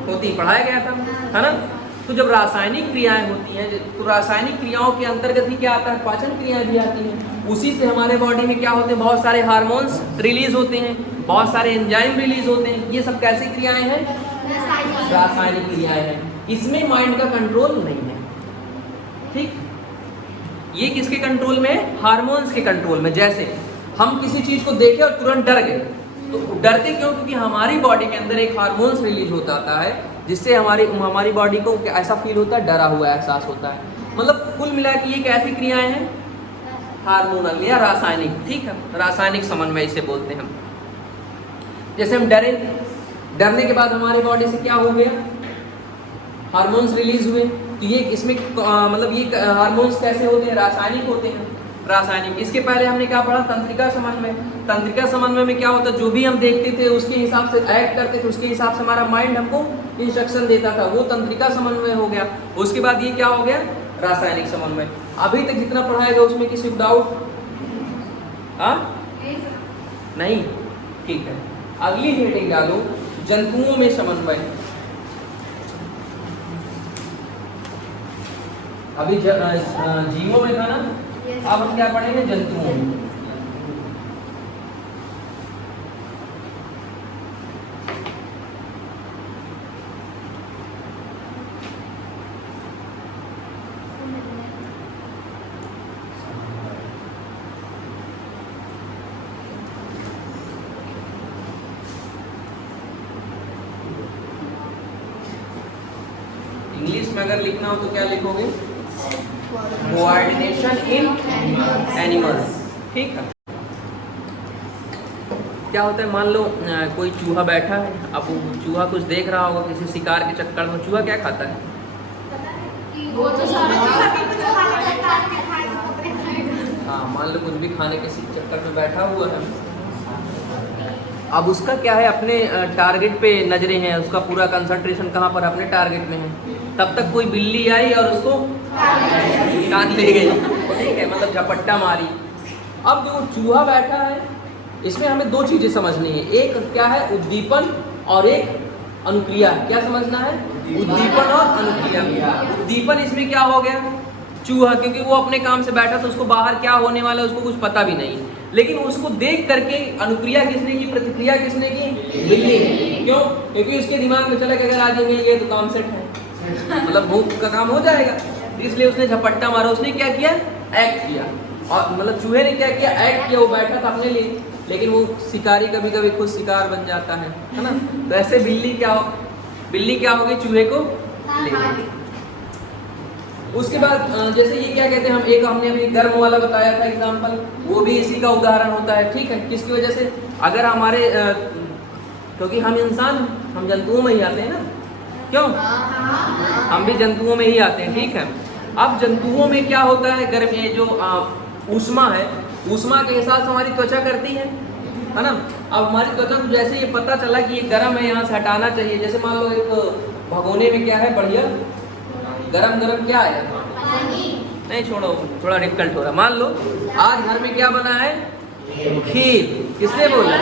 होती, पढ़ाया गया था, है ना। तो जब रासायनिक क्रियाएं होती हैं तो रासायनिक क्रियाओं के अंतर्गत ही क्या आता है? पाचन क्रियाएं भी आती हैं। उसी से हमारे बॉडी में क्या होते हैं? बहुत सारे हार्मोन्स रिलीज होते हैं, बहुत सारे एंजाइम रिलीज होते हैं। ये सब कैसी क्रियाएं हैं? रासायनिक क्रियाएं हैं। इसमें माइंड का कंट्रोल नहीं है, ठीक। ये किसके कंट्रोल में है? हार्मोन्स के कंट्रोल में। जैसे हम किसी चीज को देखे और तुरंत डर गए, तो डरते क्यों? क्योंकि हमारी बॉडी के अंदर एक हार्मोन्स रिलीज होता है, जिससे हमारी बॉडी को ऐसा फील होता है, डरा हुआ एहसास होता है। मतलब कुल मिला के ये कैसी क्रियाएं हैं? हार्मोनल या रासायनिक, ठीक है। रासायनिक समन्वय इसे बोलते हैं हम। जैसे हम डरे, डरने के बाद हमारी बॉडी से क्या हो गया? हार्मोन्स रिलीज हुए। तो ये इसमें मतलब ये हार्मोन्स कैसे होते हैं? रासायनिक होते हैं, रासायनिक। इसके पहले हमने क्या पढ़ा? तंत्रिका समन्वय। तंत्रिका समन्वय में क्या होता है? जो भी हम देखते थे उसके हिसाब से एक्ट करते थे, उसके हिसाब से हमारा माइंड हमको इंस्ट्रक्शन देता था, वो तंत्रिका समन्वय हो गया। उसके बाद ये क्या हो गया? रासायनिक समन्वय। अभी तक जितना पढ़ाया गया उसमें किसी को डाउट? नहीं, ठीक है। अगली हेडिंग डालो, जंतुओं में समन्वय। अभी जीवों में था ना, अब हम क्या पढ़ेंगे? जंतुओं में। इंग्लिश में अगर लिखना हो तो क्या लिखोगे? कोऑर्डिनेशन इन एनिमल्स, ठीक है। क्या होता है? मान लो कोई चूहा बैठा है, अब वो चूहा कुछ देख रहा होगा किसी शिकार के चक्कर में। चूहा क्या खाता है? हाँ, मान लो कुछ भी खाने के चक्कर में बैठा हुआ है। अब उसका क्या है? अपने टारगेट पे नजरें हैं, उसका पूरा कंसंट्रेशन कहाँ पर? अपने टारगेट में है। तब तक कोई बिल्ली आई और उसको काट ले गई, ठीक है, मतलब झपट्टा मारी। अब जो चूहा बैठा है, इसमें हमें दो चीजें समझनी है। एक क्या है? उद्दीपन, और एक अनुक्रिया। क्या समझना है? उद्दीपन और अनुक्रिया। उद्दीपन इसमें क्या हो गया? चूहा, क्योंकि वो अपने काम से बैठा तो उसको बाहर क्या होने वाला है उसको कुछ पता भी नहीं, लेकिन उसको देख करके अनुक्रिया किसने की? प्रतिक्रिया किसने की? बिल्ली ने। क्यों? क्योंकि उसके दिमाग में चला कि अगर आज मिल गए तो काम सेट है, मतलब भूख का काम हो जाएगा, इसलिए उसने झपट्टा मारा। उसने क्या किया? एक्ट किया। और मतलब चूहे ने क्या किया? एक्ट किया। वो बैठा था अपने लिए, लेकिन वो शिकारी कभी कभी खुद शिकार बन जाता है ना। तो ऐसे बिल्ली क्या होगी? चूहे को ले गई। उसके बाद जैसे ये क्या कहते हैं, हम एक हमने अभी गर्म वाला बताया था एग्जांपल, वो भी इसी का उदाहरण होता है। ठीक है, किसकी वजह से, अगर हमारे क्योंकि हम इंसान, हम जंतुओं में ही आते हैं ना, क्यों, हम भी जंतुओं में ही आते हैं। ठीक है, अब जंतुओं में क्या होता है, गर्म ये जो ऊष्मा है, ऊष्मा के एहसास हमारी त्वचा करती है ना। अब हमारी त्वचा को जैसे ये पता चला कि ये गर्म है, यहाँ से हटाना चाहिए, जैसे मान लो एक भगोने में क्या है, बढ़िया गरम गरम क्या है, नहीं छोड़ो थोड़ा डिफिकल्ट हो रहा, मान लो आज घर में क्या बना है, खीर, किसने बोला,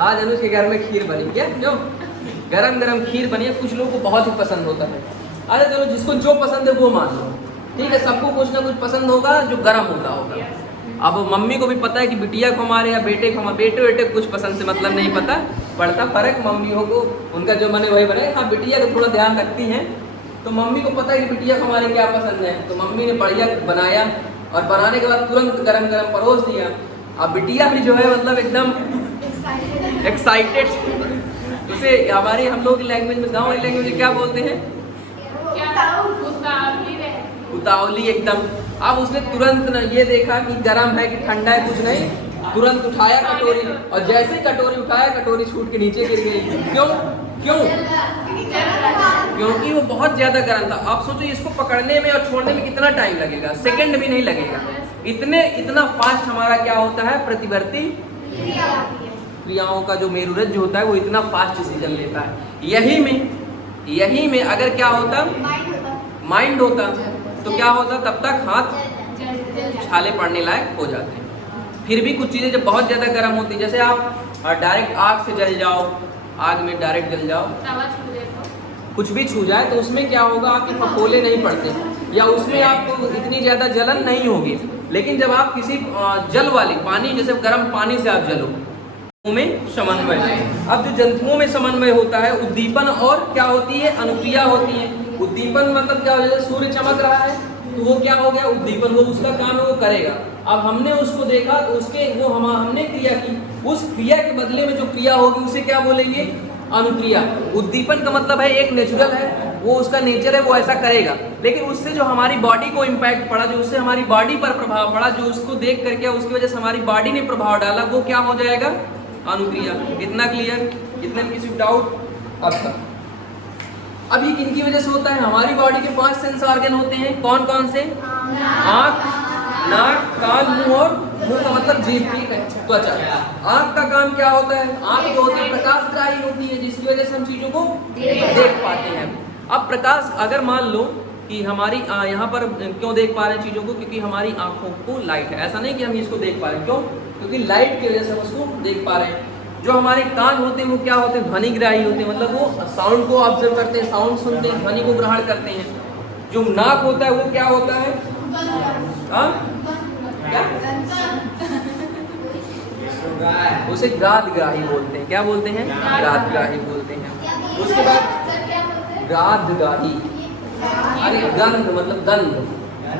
आज अनुज के घर में खीर बनी, क्या, क्यों, गरम गरम खीर बनी है, कुछ लोगों को बहुत ही पसंद होता है। अरे चलो जिसको जो पसंद है वो मान लो, ठीक है, सबको कुछ ना कुछ पसंद होगा जो गर्म होता होगा। अब मम्मी को भी पता है कि बिटिया को हमारे या बेटे को, हमारे बेटे वेटे कुछ पसंद से मतलब नहीं पता पड़ता, फर्क मम्मियों को उनका जो मने वही बने। हाँ, बिटिया का थोड़ा ध्यान रखती हैं, तो मम्मी को पता है कि बिटिया को हमारे क्या पसंद है, तो मम्मी ने बढ़िया बनाया और बनाने के बाद तुरंत गरम गरम परोस दिया। अब बिटिया भी जो है मतलब एकदम एक्साइटेड, उसे हमारी हम लोग की लैंग्वेज में, गाँव वाली लैंग्वेज में क्या बोलते हैं, उतावली एकदम। अब उसने तुरंत न ये देखा कि गरम है कि ठंडा है, कुछ नहीं, तुरंत उठाया कटोरी, और जैसे कटोरी उठाया कटोरी छूट के नीचे गिर गई। क्यों, क्यों, क्योंकि वो बहुत ज्यादा गर्म था। आप सोचो इसको पकड़ने में और छोड़ने में कितना टाइम लगेगा, सेकंड भी नहीं लगेगा। इतना फास्ट हमारा क्या होता है, प्रतिवर्ती क्रियाओं का जो मेरुरज्जु जो होता है वो इतना फास्ट डिसीजन लेता है। यही में अगर क्या होता, माइंड होता तो क्या होता, तब तक हाथ छाले पड़ने लायक हो जाते हैं। फिर भी कुछ चीज़ें जब बहुत ज़्यादा गर्म होती, जैसे आप डायरेक्ट आग से जल जाओ, आग में डायरेक्ट जल जाओ, कुछ भी छू जाए तो उसमें क्या होगा, आपके फफोले नहीं पड़ते या उसमें आपको इतनी ज़्यादा जलन नहीं होगी। लेकिन जब आप किसी जल वाली पानी, जैसे गर्म पानी से आप जलो, में समन्वय। अब जो जंतुओं में समन्वय होता है, उद्दीपन और क्या होती है, अनुक्रिया होती है। उद्दीपन मतलब क्या हो, जैसे सूर्य चमक रहा है तो वो क्या हो गया, उद्दीपन, वो उसका काम है वो करेगा। अब हमने उसको देखा तो उसके वो हमने क्रिया की, उस क्रिया के बदले में जो क्रिया होगी उसे क्या बोलेंगे, अनुक्रिया। उद्दीपन का मतलब है एक नेचुरल है, वो उसका नेचर है, वो ऐसा करेगा। लेकिन उससे जो हमारी बॉडी को इम्पैक्ट पड़ा, जो उससे हमारी बॉडी पर प्रभाव पड़ा, जो उसको देख करके उसकी वजह से हमारी बॉडी ने प्रभाव डाला, वो क्या हो जाएगा, अनुक्रिया। इतना क्लियर, इतने में किसी डाउट अब तक। अब ये किनकी वजह से होता है, हमारी बॉडी के 5 सेंस ऑर्गन होते हैं, कौन कौन से, आँख, नाक, कान, मुंह, और मुंह का मतलब जीभ, ठीक है, त्वचा। आँख का काम क्या होता है, आँख जो होती है प्रकाशग्राही होती है, जिसकी वजह से हम चीजों को देख पाते हैं। अब प्रकाश, अगर मान लो कि हमारी यहाँ पर क्यों देख पा रहे हैं चीजों को, क्योंकि हमारी आंखों को लाइट है, ऐसा नहीं कि हम इसको देख पा रहे हैं, क्यों, क्योंकि लाइट की वजह से हम उसको देख पा रहे हैं। जो हमारे कान होते हैं वो क्या होते हैं, ध्वनिग्राही होते हैं, मतलब वो साउंड को ऑब्जर्व करते हैं, साउंड सुनते हैं, ध्वनि को ग्रहण करते हैं। जो नाक होता है वो क्या होता है, क्या, उसे गादग्राही बोलते हैं, क्या बोलते हैं, गादग्राही बोलते हैं। उसके बाद गादग्राही, अरे गंध मतलब गंध,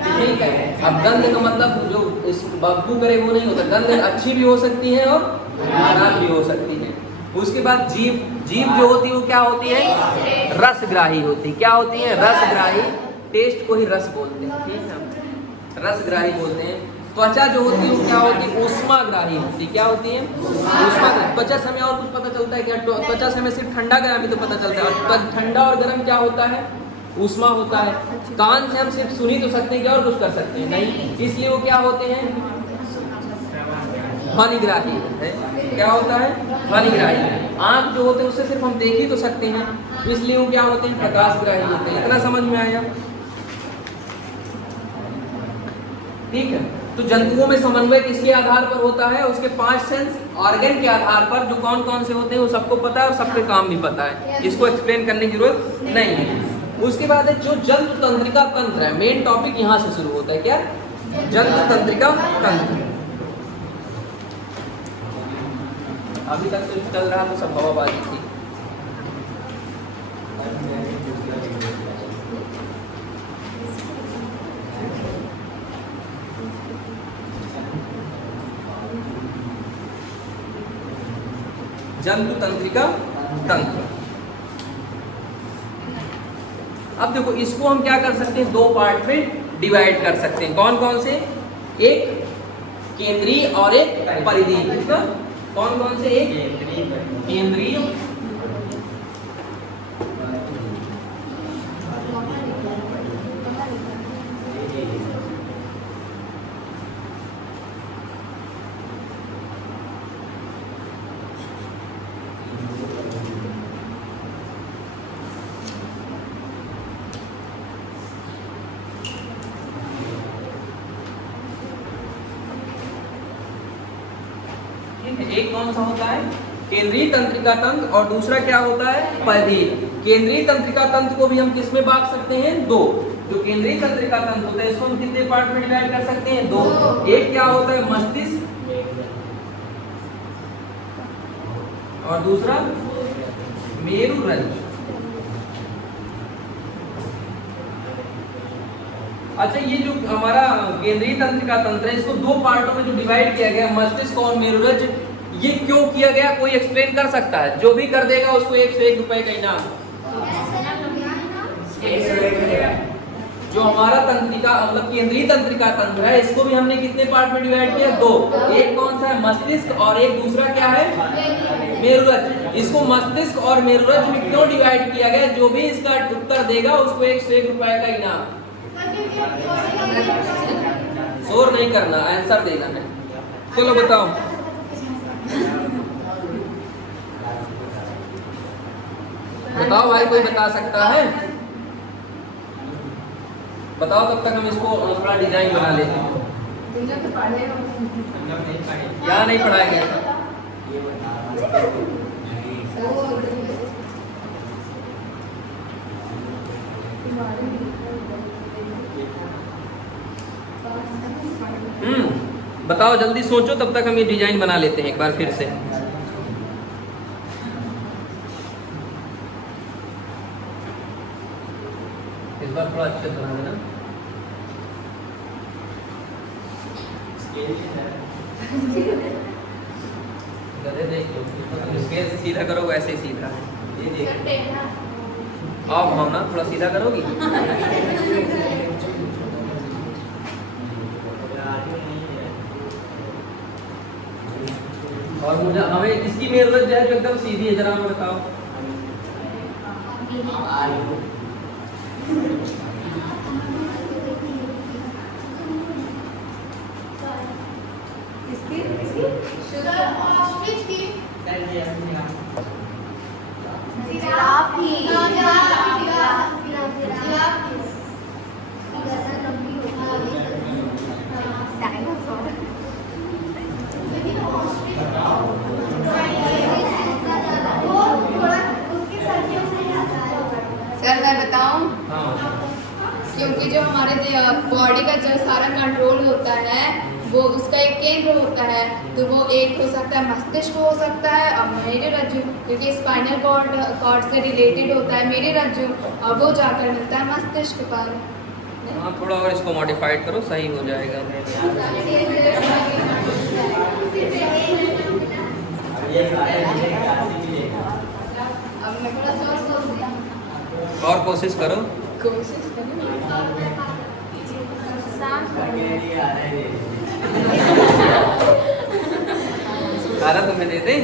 ठीक है। अब गंध का मतलब जो इस बदबू करे वो नहीं होता, गंध अच्छी भी हो सकती है और खराब भी हो सकती है। उसके बाद जीभ, जीभ जो होती है वो क्या होती है, रसग्राही होती है, क्या होती है, रसग्राही, टेस्ट को ही रस बोलते हैं, ठीक है, रसग्राही बोलते हैं। त्वचा जो होती है वो क्या होती है, ऊष्माग्राही होती है, क्या होती है, ऊष्माग्राही। त्वचा से हमें और कुछ पता चलता है क्या, त्वचा से हमें सिर्फ ठंडा गर्म ही तो पता चलता है, और ठंडा और गर्म क्या होता है, ऊष्मा होता है। कान से हम सिर्फ सुन ही तो सकते हैं, क्या और कुछ कर सकते हैं, नहीं, इसलिए वो क्या होते हैं, ध्वनिग्राही है, क्या होता है, ध्वनिग्राही। आँख जो होते हैं उससे सिर्फ हम देख ही तो सकते हैं, इसलिए वो क्या होते हैं, प्रकाशग्राही होते हैं। इतना समझ में आया, ठीक है। तो जंतुओं में समन्वय किसके आधार पर होता है, उसके 5 सेंस ऑर्गन के आधार पर, जो कौन कौन से होते हैं वो सबको पता है और सबके काम भी पता है, इसको एक्सप्लेन करने की जरूरत नहीं है। उसके बाद है जो जंतु तंत्रिका तंत्र है, मेन टॉपिक यहाँ से शुरू होता है, क्या, जंतु तंत्रिका तंत्र। अभी तक तो चल रहा तो सब हवाबाजी थी। जंतु तंत्रिका तंत्र, अब देखो इसको हम क्या कर सकते हैं, 2 पार्ट में डिवाइड कर सकते हैं। कौन कौन से? एक केंद्रीय और एक परिधीय। कितना? कौन कौन से? एक केंद्रीय एक कौन सा होता है? केंद्रीय तंत्रिका तंत्र, और दूसरा क्या होता है? परिधीय। केंद्रीय तंत्रिका तंत्र को भी हम किस में बांट सकते हैं? 2। जो केंद्रीय तंत्रिका तंत्र होता है इसको हम कितने पार्ट में डिवाइड कर सकते हैं? 2। एक क्या होता है? मस्तिष्क, और दूसरा मेरुरज्जु। अच्छा, ये जो हमारा केंद्रीय तंत्रिका तंत्र है इसको 2 पार्टों में जो डिवाइड किया गया, मस्तिष्क और मेरुरज्जु, ये क्यों किया गया? कोई एक्सप्लेन कर सकता है? जो भी कर देगा उसको 1 से 1 रुपए का इनाम। जो हमारा तंत्रिका मतलब केंद्रीय तंत्रिका तंत्र है इसको भी हमने कितने पार्ट में डिवाइड किया? 2। एक कौन सा है? मस्तिष्क, और एक दूसरा क्या है? मेरुरज्जु। इसको मस्तिष्क और मेरुरज्जु में क्यों डिवाइड किया गया? जो भी इसका उत्तर देगा उसको 1 से 1 रुपए का इनाम। शोर नहीं करना, आंसर देना है। चलो बताओ। बताओ भाई, कोई बता सकता है? बताओ, तब तक हम इसको थोड़ा डिजाइन बना लेते हैं। क्या नहीं पढ़ाया गया था? बताओ जल्दी सोचो, तब तक हम ये डिजाइन बना लेते हैं एक बार फिर से। इस बार थोड़ा अच्छे से बना देना। गधे देख लो, स्केल से सीधा करो, वैसे ही सीधा। ये देख, आप भावना थोड़ा सीधा करोगी? और मुझे हमें किसकी मेरुरज्जु है जो एकदम सीधी है, जरा हमें बताओ। सर मैं बताऊं? क्योंकि जो हमारे बॉडी का जो सारा कंट्रोल होता है वो उसका एक केंद्र होता है, तो वो एक हो सकता है मस्तिष्क हो सकता है, और मेरुरज्जु क्योंकि स्पाइनल कॉर्ड से रिलेटेड होता है मेरुरज्जु, और वो जाकर मिलता है मस्तिष्क पर। हाँ, थोड़ा और इसको मॉडिफाइड करो, सही हो जाएगा। अब मैं थोड़ा और कोशिश करो। सारा तुम्हें दे दे?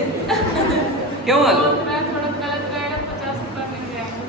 क्यों आलू? थोड़ा गलत रहेगा 50 रुपये मिल जाएगा।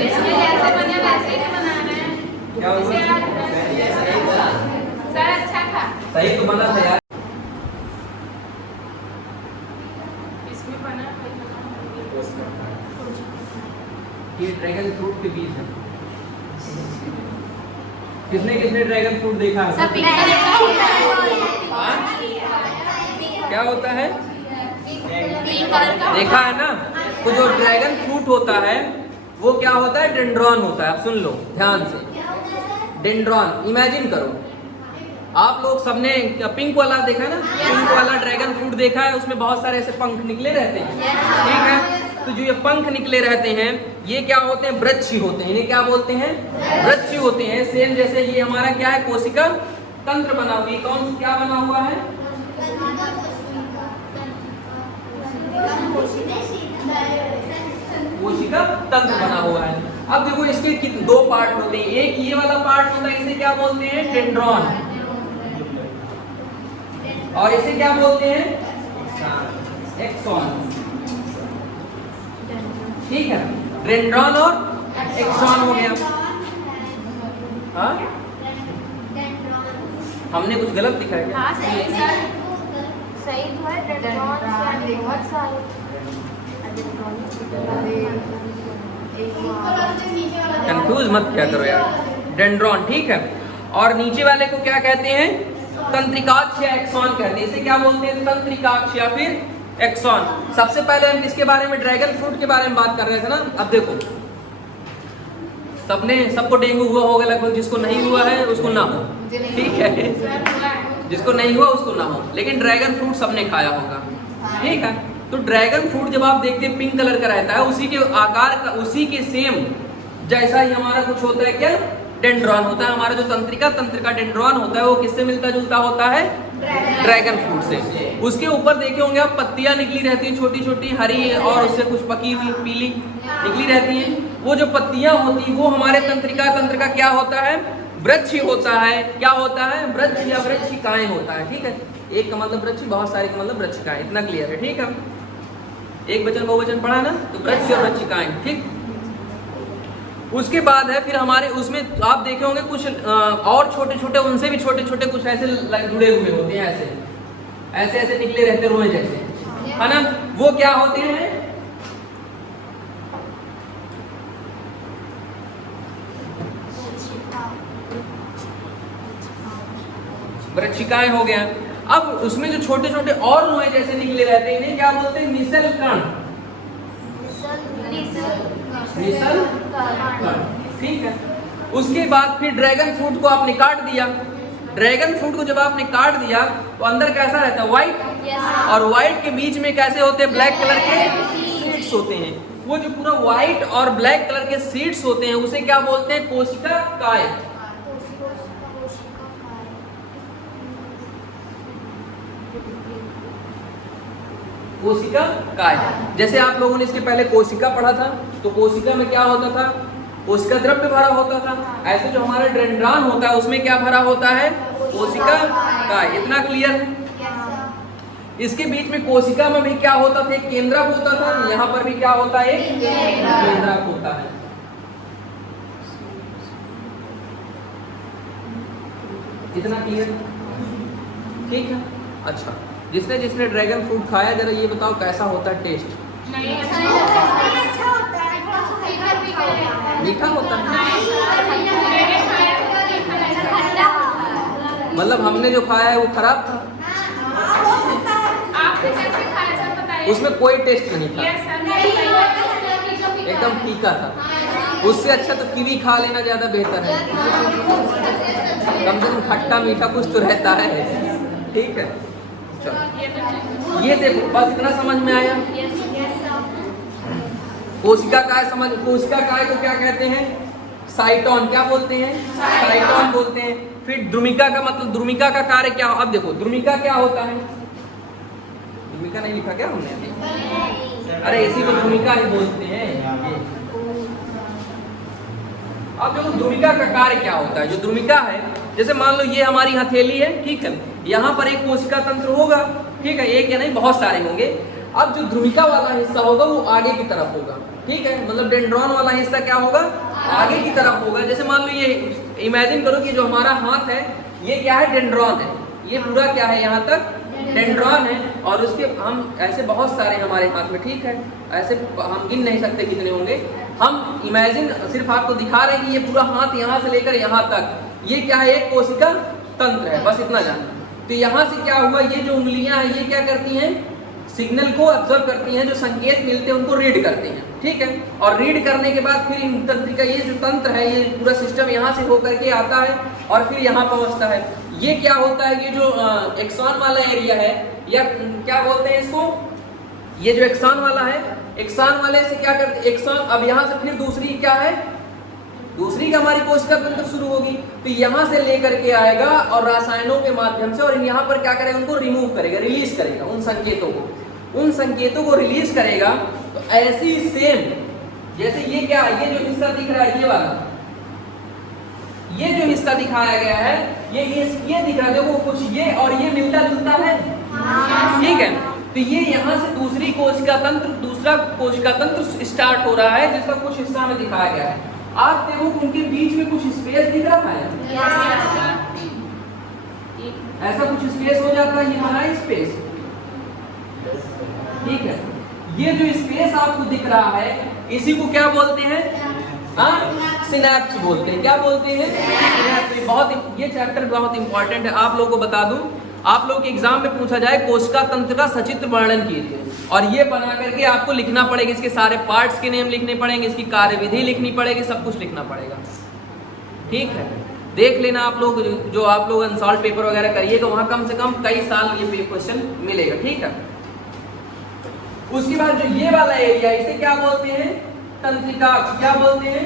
इसमें जैसे बने वैसे ही बनाना है। क्या हुआ? सर अच्छा था। सही तो बना था यार। इसमें बना ये ड्रैगन फ्रूट के बीज है। किसने किसने ड्रैगन फ्रूट देखा है? हाँ? क्या होता है? देखा है ना? तो जो ड्रैगन फ्रूट होता है वो क्या होता है? डेंड्रॉन होता है। आप सुन लो ध्यान से, डेंड्रॉन। इमेजिन करो, आप लोग सबने पिंक वाला देखा है ना? पिंक वाला ड्रैगन फ्रूट देखा है, उसमें बहुत सारे ऐसे पंख निकले रहते हैं, ठीक है? तो जो ये पंख निकले रहते हैं ये क्या होते हैं? वृक्षी होते हैं। इन्हें क्या बोलते हैं? वृक्षी होते हैं। सेम जैसे ये हमारा क्या है? कोशिका तंत्र बना हुआ है। कौन क्या बना हुआ है? कोशिका तंत्र बना हुआ है। अब देखो इसके दो पार्ट होते हैं। एक ये वाला पार्ट होता है, इसे क्या बोलते हैं? डेंड्रॉन। और इसे क्या बोलते हैं? एक्सॉन। ठीक है, डेंड्रॉन और एक्सॉन हो गया। हाँ, हमने कुछ गलत दिखाया क्या? हाँ, सही तो है। डेंड्रॉन यानी बहुत सारे। कंफ्यूज मत क्या करो यार। डेंड्रॉन, ठीक है। और नीचे वाले को क्या कहते हैं? तंत्रिकाक्ष या एक्सॉन कहते हैं। इसे क्या बोलते हैं? तंत्रिकाक्ष या फिर एक्सॉन। सबसे पहले हम किसके बारे में? ड्रैगन फ्रूट के बारे में बात कर रहे थे ना। अब देखो, सबको डेंगू हुआ होगा लगभग। जिसको नहीं हुआ है उसको ना हो, ठीक है? जिसको नहीं हुआ उसको ना हो, लेकिन ड्रैगन फ्रूट सबने खाया होगा, ठीक है? तो ड्रैगन फ्रूट जब आप देखते हैं पिंक कलर का रहता है, उसी के आकार का, उसी के सेम जैसा ही हमारा कुछ होता है क्या? डेंड्रॉन होता है। हमारा जो तंत्र का डेंड्रॉन होता है वो किससे मिलता जुलता होता है? ड्रैगन फ्रूट से। उसके ऊपर देखे होंगे आप, पत्तियां निकली रहती हैं छोटी छोटी हरी, और उससे कुछ पकी हुई पीली निकली रहती हैं। वो जो पत्तियां होती वो हमारे तंत्र का क्या होता है? वृक्ष होता है। क्या होता है? वृक्ष या वृक्षिकाएं होता है, ठीक है? एक का मतलब वृक्ष, बहुत सारे का मतलब वृक्षिकाएं। इतना क्लियर है, ठीक है? एक वचन बहुवचन पढ़ा ना, तो वृक्ष और वृक्षिकाएं, ठीक। उसके बाद है फिर हमारे उसमें आप देखे होंगे कुछ और छोटे छोटे, उनसे भी छोटे छोटे कुछ ऐसे जुड़े हुए होते हैं, ऐसे ऐसे निकले रहते रोए जैसे, है ना? वो क्या होते हैं? वृक्षिकाएं हो गया। अब उसमें जो छोटे छोटे और रोए जैसे निकले रहते हैं इन्हें क्या बोलते हैं? निसल कण। निसल कण, ठीक है। उसके बाद फिर ड्रैगन फ्रूट को आपने काट दिया। ड्रैगन फ्रूट को जब आपने काट दिया तो अंदर कैसा रहता है? व्हाइट। और व्हाइट के बीच में कैसे होते हैं? ब्लैक कलर के सीड्स होते हैं। वो जो पूरा व्हाइट और ब्लैक कलर के सीड्स होते हैं उसे क्या बोलते हैं? कोशिका काय। कोशिका काय। जैसे आप लोगों ने इसके पहले कोशिका पढ़ा था, तो कोशिका में क्या होता था? कोशिका द्रव्य भरा होता था। ऐसे जो हमारा डेंड्रॉन होता है उसमें क्या भरा होता है? कोशिका काय। इतना क्लियर है? इसके बीच में कोशिका में भी क्या होता था? एक केंद्रक होता था। यहाँ पर भी क्या होता है? एक केंद्रक होता है। इतना क्लियर, ठीक है? अच्छा, जिसने जिसने ड्रैगन फ्रूट खाया जरा ये बताओ कैसा होता है टेस्ट? मीठा होता है। मतलब हमने जो खाया है वो खराब था? उसमें कोई टेस्ट नहीं था, एकदम फीका था। उससे अच्छा तो कीवी खा लेना ज्यादा बेहतर है। कम से कम खट्टा मीठा कुछ तो रहता है, ठीक है? चलो ये देखो, बस इतना समझ में आया। कोशिका काय समझ। कोशिका काय को क्या कहते हैं? साइटोन। क्या बोलते हैं? साइटोन बोलते हैं। फिर द्रुमिका का मतलब, द्रुमिका का कार्य क्या? अब देखो द्रुमिका क्या होता है? द्रुमिका नहीं लिखा क्या हमने? अरे इसी को द्रुमिका ही बोलते हैं। अब देखो द्रुमिका का कार्य क्या होता है। जो द्रुमिका है, जैसे मान लो ये हमारी हथेली है, ठीक है? यहाँ पर एक कोशिका तंत्र होगा, ठीक है? एक या नहीं बहुत सारे होंगे। अब जो द्रुमिका वाला हिस्सा होगा वो आगे की तरफ होगा, ठीक है? मतलब डेंड्रॉन वाला हिस्सा क्या होगा? आगे की तरफ होगा। जैसे मान लो ये इमेजिन करो कि जो हमारा हाथ है ये क्या है? डेंड्रॉन है। ये पूरा क्या है? यहाँ तक डेंड्रॉन है। और उसके हम ऐसे बहुत सारे हमारे हाथ में, ठीक है? ऐसे हम गिन नहीं सकते कितने होंगे। हम इमेजिन सिर्फ आपको दिखा रहे हैं कि ये पूरा हाथ यहाँ से लेकर यहाँ तक ये क्या है, एक कोशिका तंत्र है, बस इतना जानना। तो यहाँ से क्या हुआ, ये जो उंगलियां हैं ये क्या करती हैं, सिग्नल को ऑब्जर्व करती हैं, जो संकेत मिलते हैं उनको रीड करते हैं, ठीक है। और रीड करने के बाद फिर इन तंत्रिका, ये जो तंत्र है, ये पूरा सिस्टम यहाँ से होकर के आता है और फिर यहाँ पहुँचता है। ये क्या होता है, ये जो एक्सॉन वाला एरिया है, या क्या बोलते हैं इसको, ये जो एक्सॉन वाला है, एक्सॉन वाले से क्या करते, एक्सॉन, अब यहाँ से फिर दूसरी क्या है, दूसरी का हमारी कोशिका तंत्र शुरू होगी। तो यहाँ से लेकर के आएगा और रसायनों के माध्यम से, और यहाँ पर क्या करेगा, उनको रिमूव करेगा, रिलीज करेगा उन संकेतों को, उन संकेतों को रिलीज करेगा। तो ऐसी सेम जैसे ये क्या है, ये जो हिस्सा दिख रहा है, ये वाला, ये जो हिस्सा दिखाया गया है, ये दिख रहा है, देखो कुछ ये और ये मिलता जुलता है, ठीक है। तो ये यहाँ से दूसरी कोशिका तंत्र, दूसरा कोशिका तंत्र स्टार्ट हो रहा है, जिसका कुछ हिस्सा में दिखाया गया है। आप देखो उनके बीच में कुछ स्पेस दिख रहा है, ऐसा कुछ स्पेस हो जाता है, ये हमारा स्पेस, ठीक है। ये जो स्पेस आपको दिख रहा है, इसी को क्या बोलते हैं, सिनैप्स बोलते हैं। क्या बोलते हैं, सिनैप्स। बहुत, ये चैप्टर बहुत इंपॉर्टेंट है, आप लोगों को बता दूं, आप लोग के एग्जाम में पूछा जाए कोशिका तंत्र का सचित्र वर्णन कीजिए, और ये बना करके आपको लिखना पड़ेगा, इसके सारे पार्ट्स के नेम लिखने पड़ेंगे, इसकी कार्यविधि लिखनी पड़ेगी, सब कुछ लिखना पड़ेगा, ठीक है। देख लेना आप लोग, जो आप लोग अनसॉल्व पेपर वगैरह करिएगा, वहाँ कम से कम कई साल ये क्वेश्चन मिलेगा, ठीक है। उसके बाद जो ये वाला एरिया, इसे क्या बोलते हैं, तंत्रिकाक्ष। क्या बोलते हैं,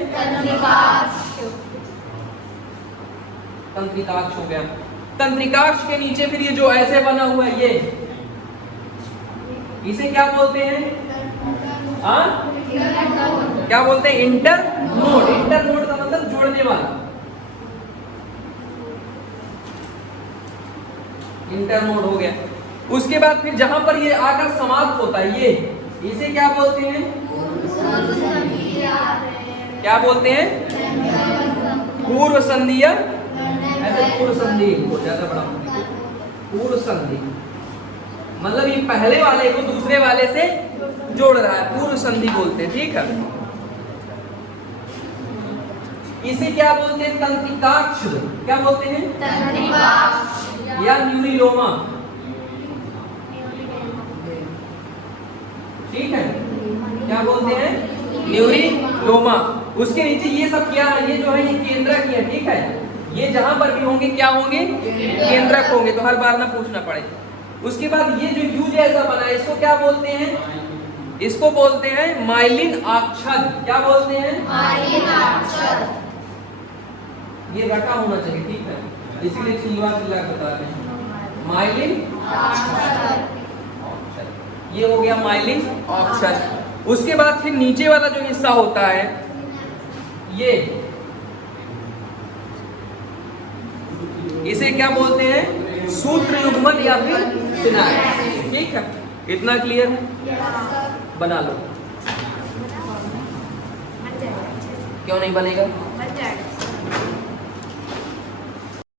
तंत्रिकाक्ष हो गया। तंत्रिकाक्ष के नीचे फिर ये जो ऐसे बना हुआ है, ये इसे क्या बोलते हैं, क्या बोलते हैं, इंटरनोड। इंटरनोड का मतलब जोड़ने वाला, इंटरनोड हो गया। उसके बाद फिर जहां पर ये आकर समाप्त होता है, ये इसे क्या बोलते हैं, क्या बोलते हैं, पूर्व संधीय, ऐसे पूर्व संधि हो ज्यादा बड़ा, पूर्व संधि मतलब ये पहले वाले को दूसरे वाले से जोड़ रहा है, पूर्व संधि बोलते हैं, ठीक है। इसे क्या बोलते हैं, तंत्रिकाक्ष। क्या बोलते हैं, तंत्रिकाक्ष या न्यूरिलोमा, ठीक है। क्या बोलते हैं, न्यूरिलोमा। उसके नीचे ये सब क्या है, ये जो है ये केंद्रक है, ठीक है। ये जहां पर भी होंगे क्या होंगे, केंद्रक होंगे, तो हर बार ना पूछना पड़े। उसके बाद ये जो यू जैसा बना है, इसको क्या बोलते हैं, इसको बोलते हैं माइलिन आच्छद। क्या बोलते हैं, माइलिन आच्छद। ये रटा होना चाहिए, ठीक है, इसीलिए चिल्ला चिल्ला बता रहे हैं, माइलिन आच्छद। ये हो गया माइलिन आच्छद। उसके बाद फिर नीचे वाला जो हिस्सा होता है, ये इसे क्या बोलते हैं, सूत्र युग्मन या फिर सिनैप्स, ठीक है। इतना क्लियर है, बना लो। क्यों नहीं बनेगा,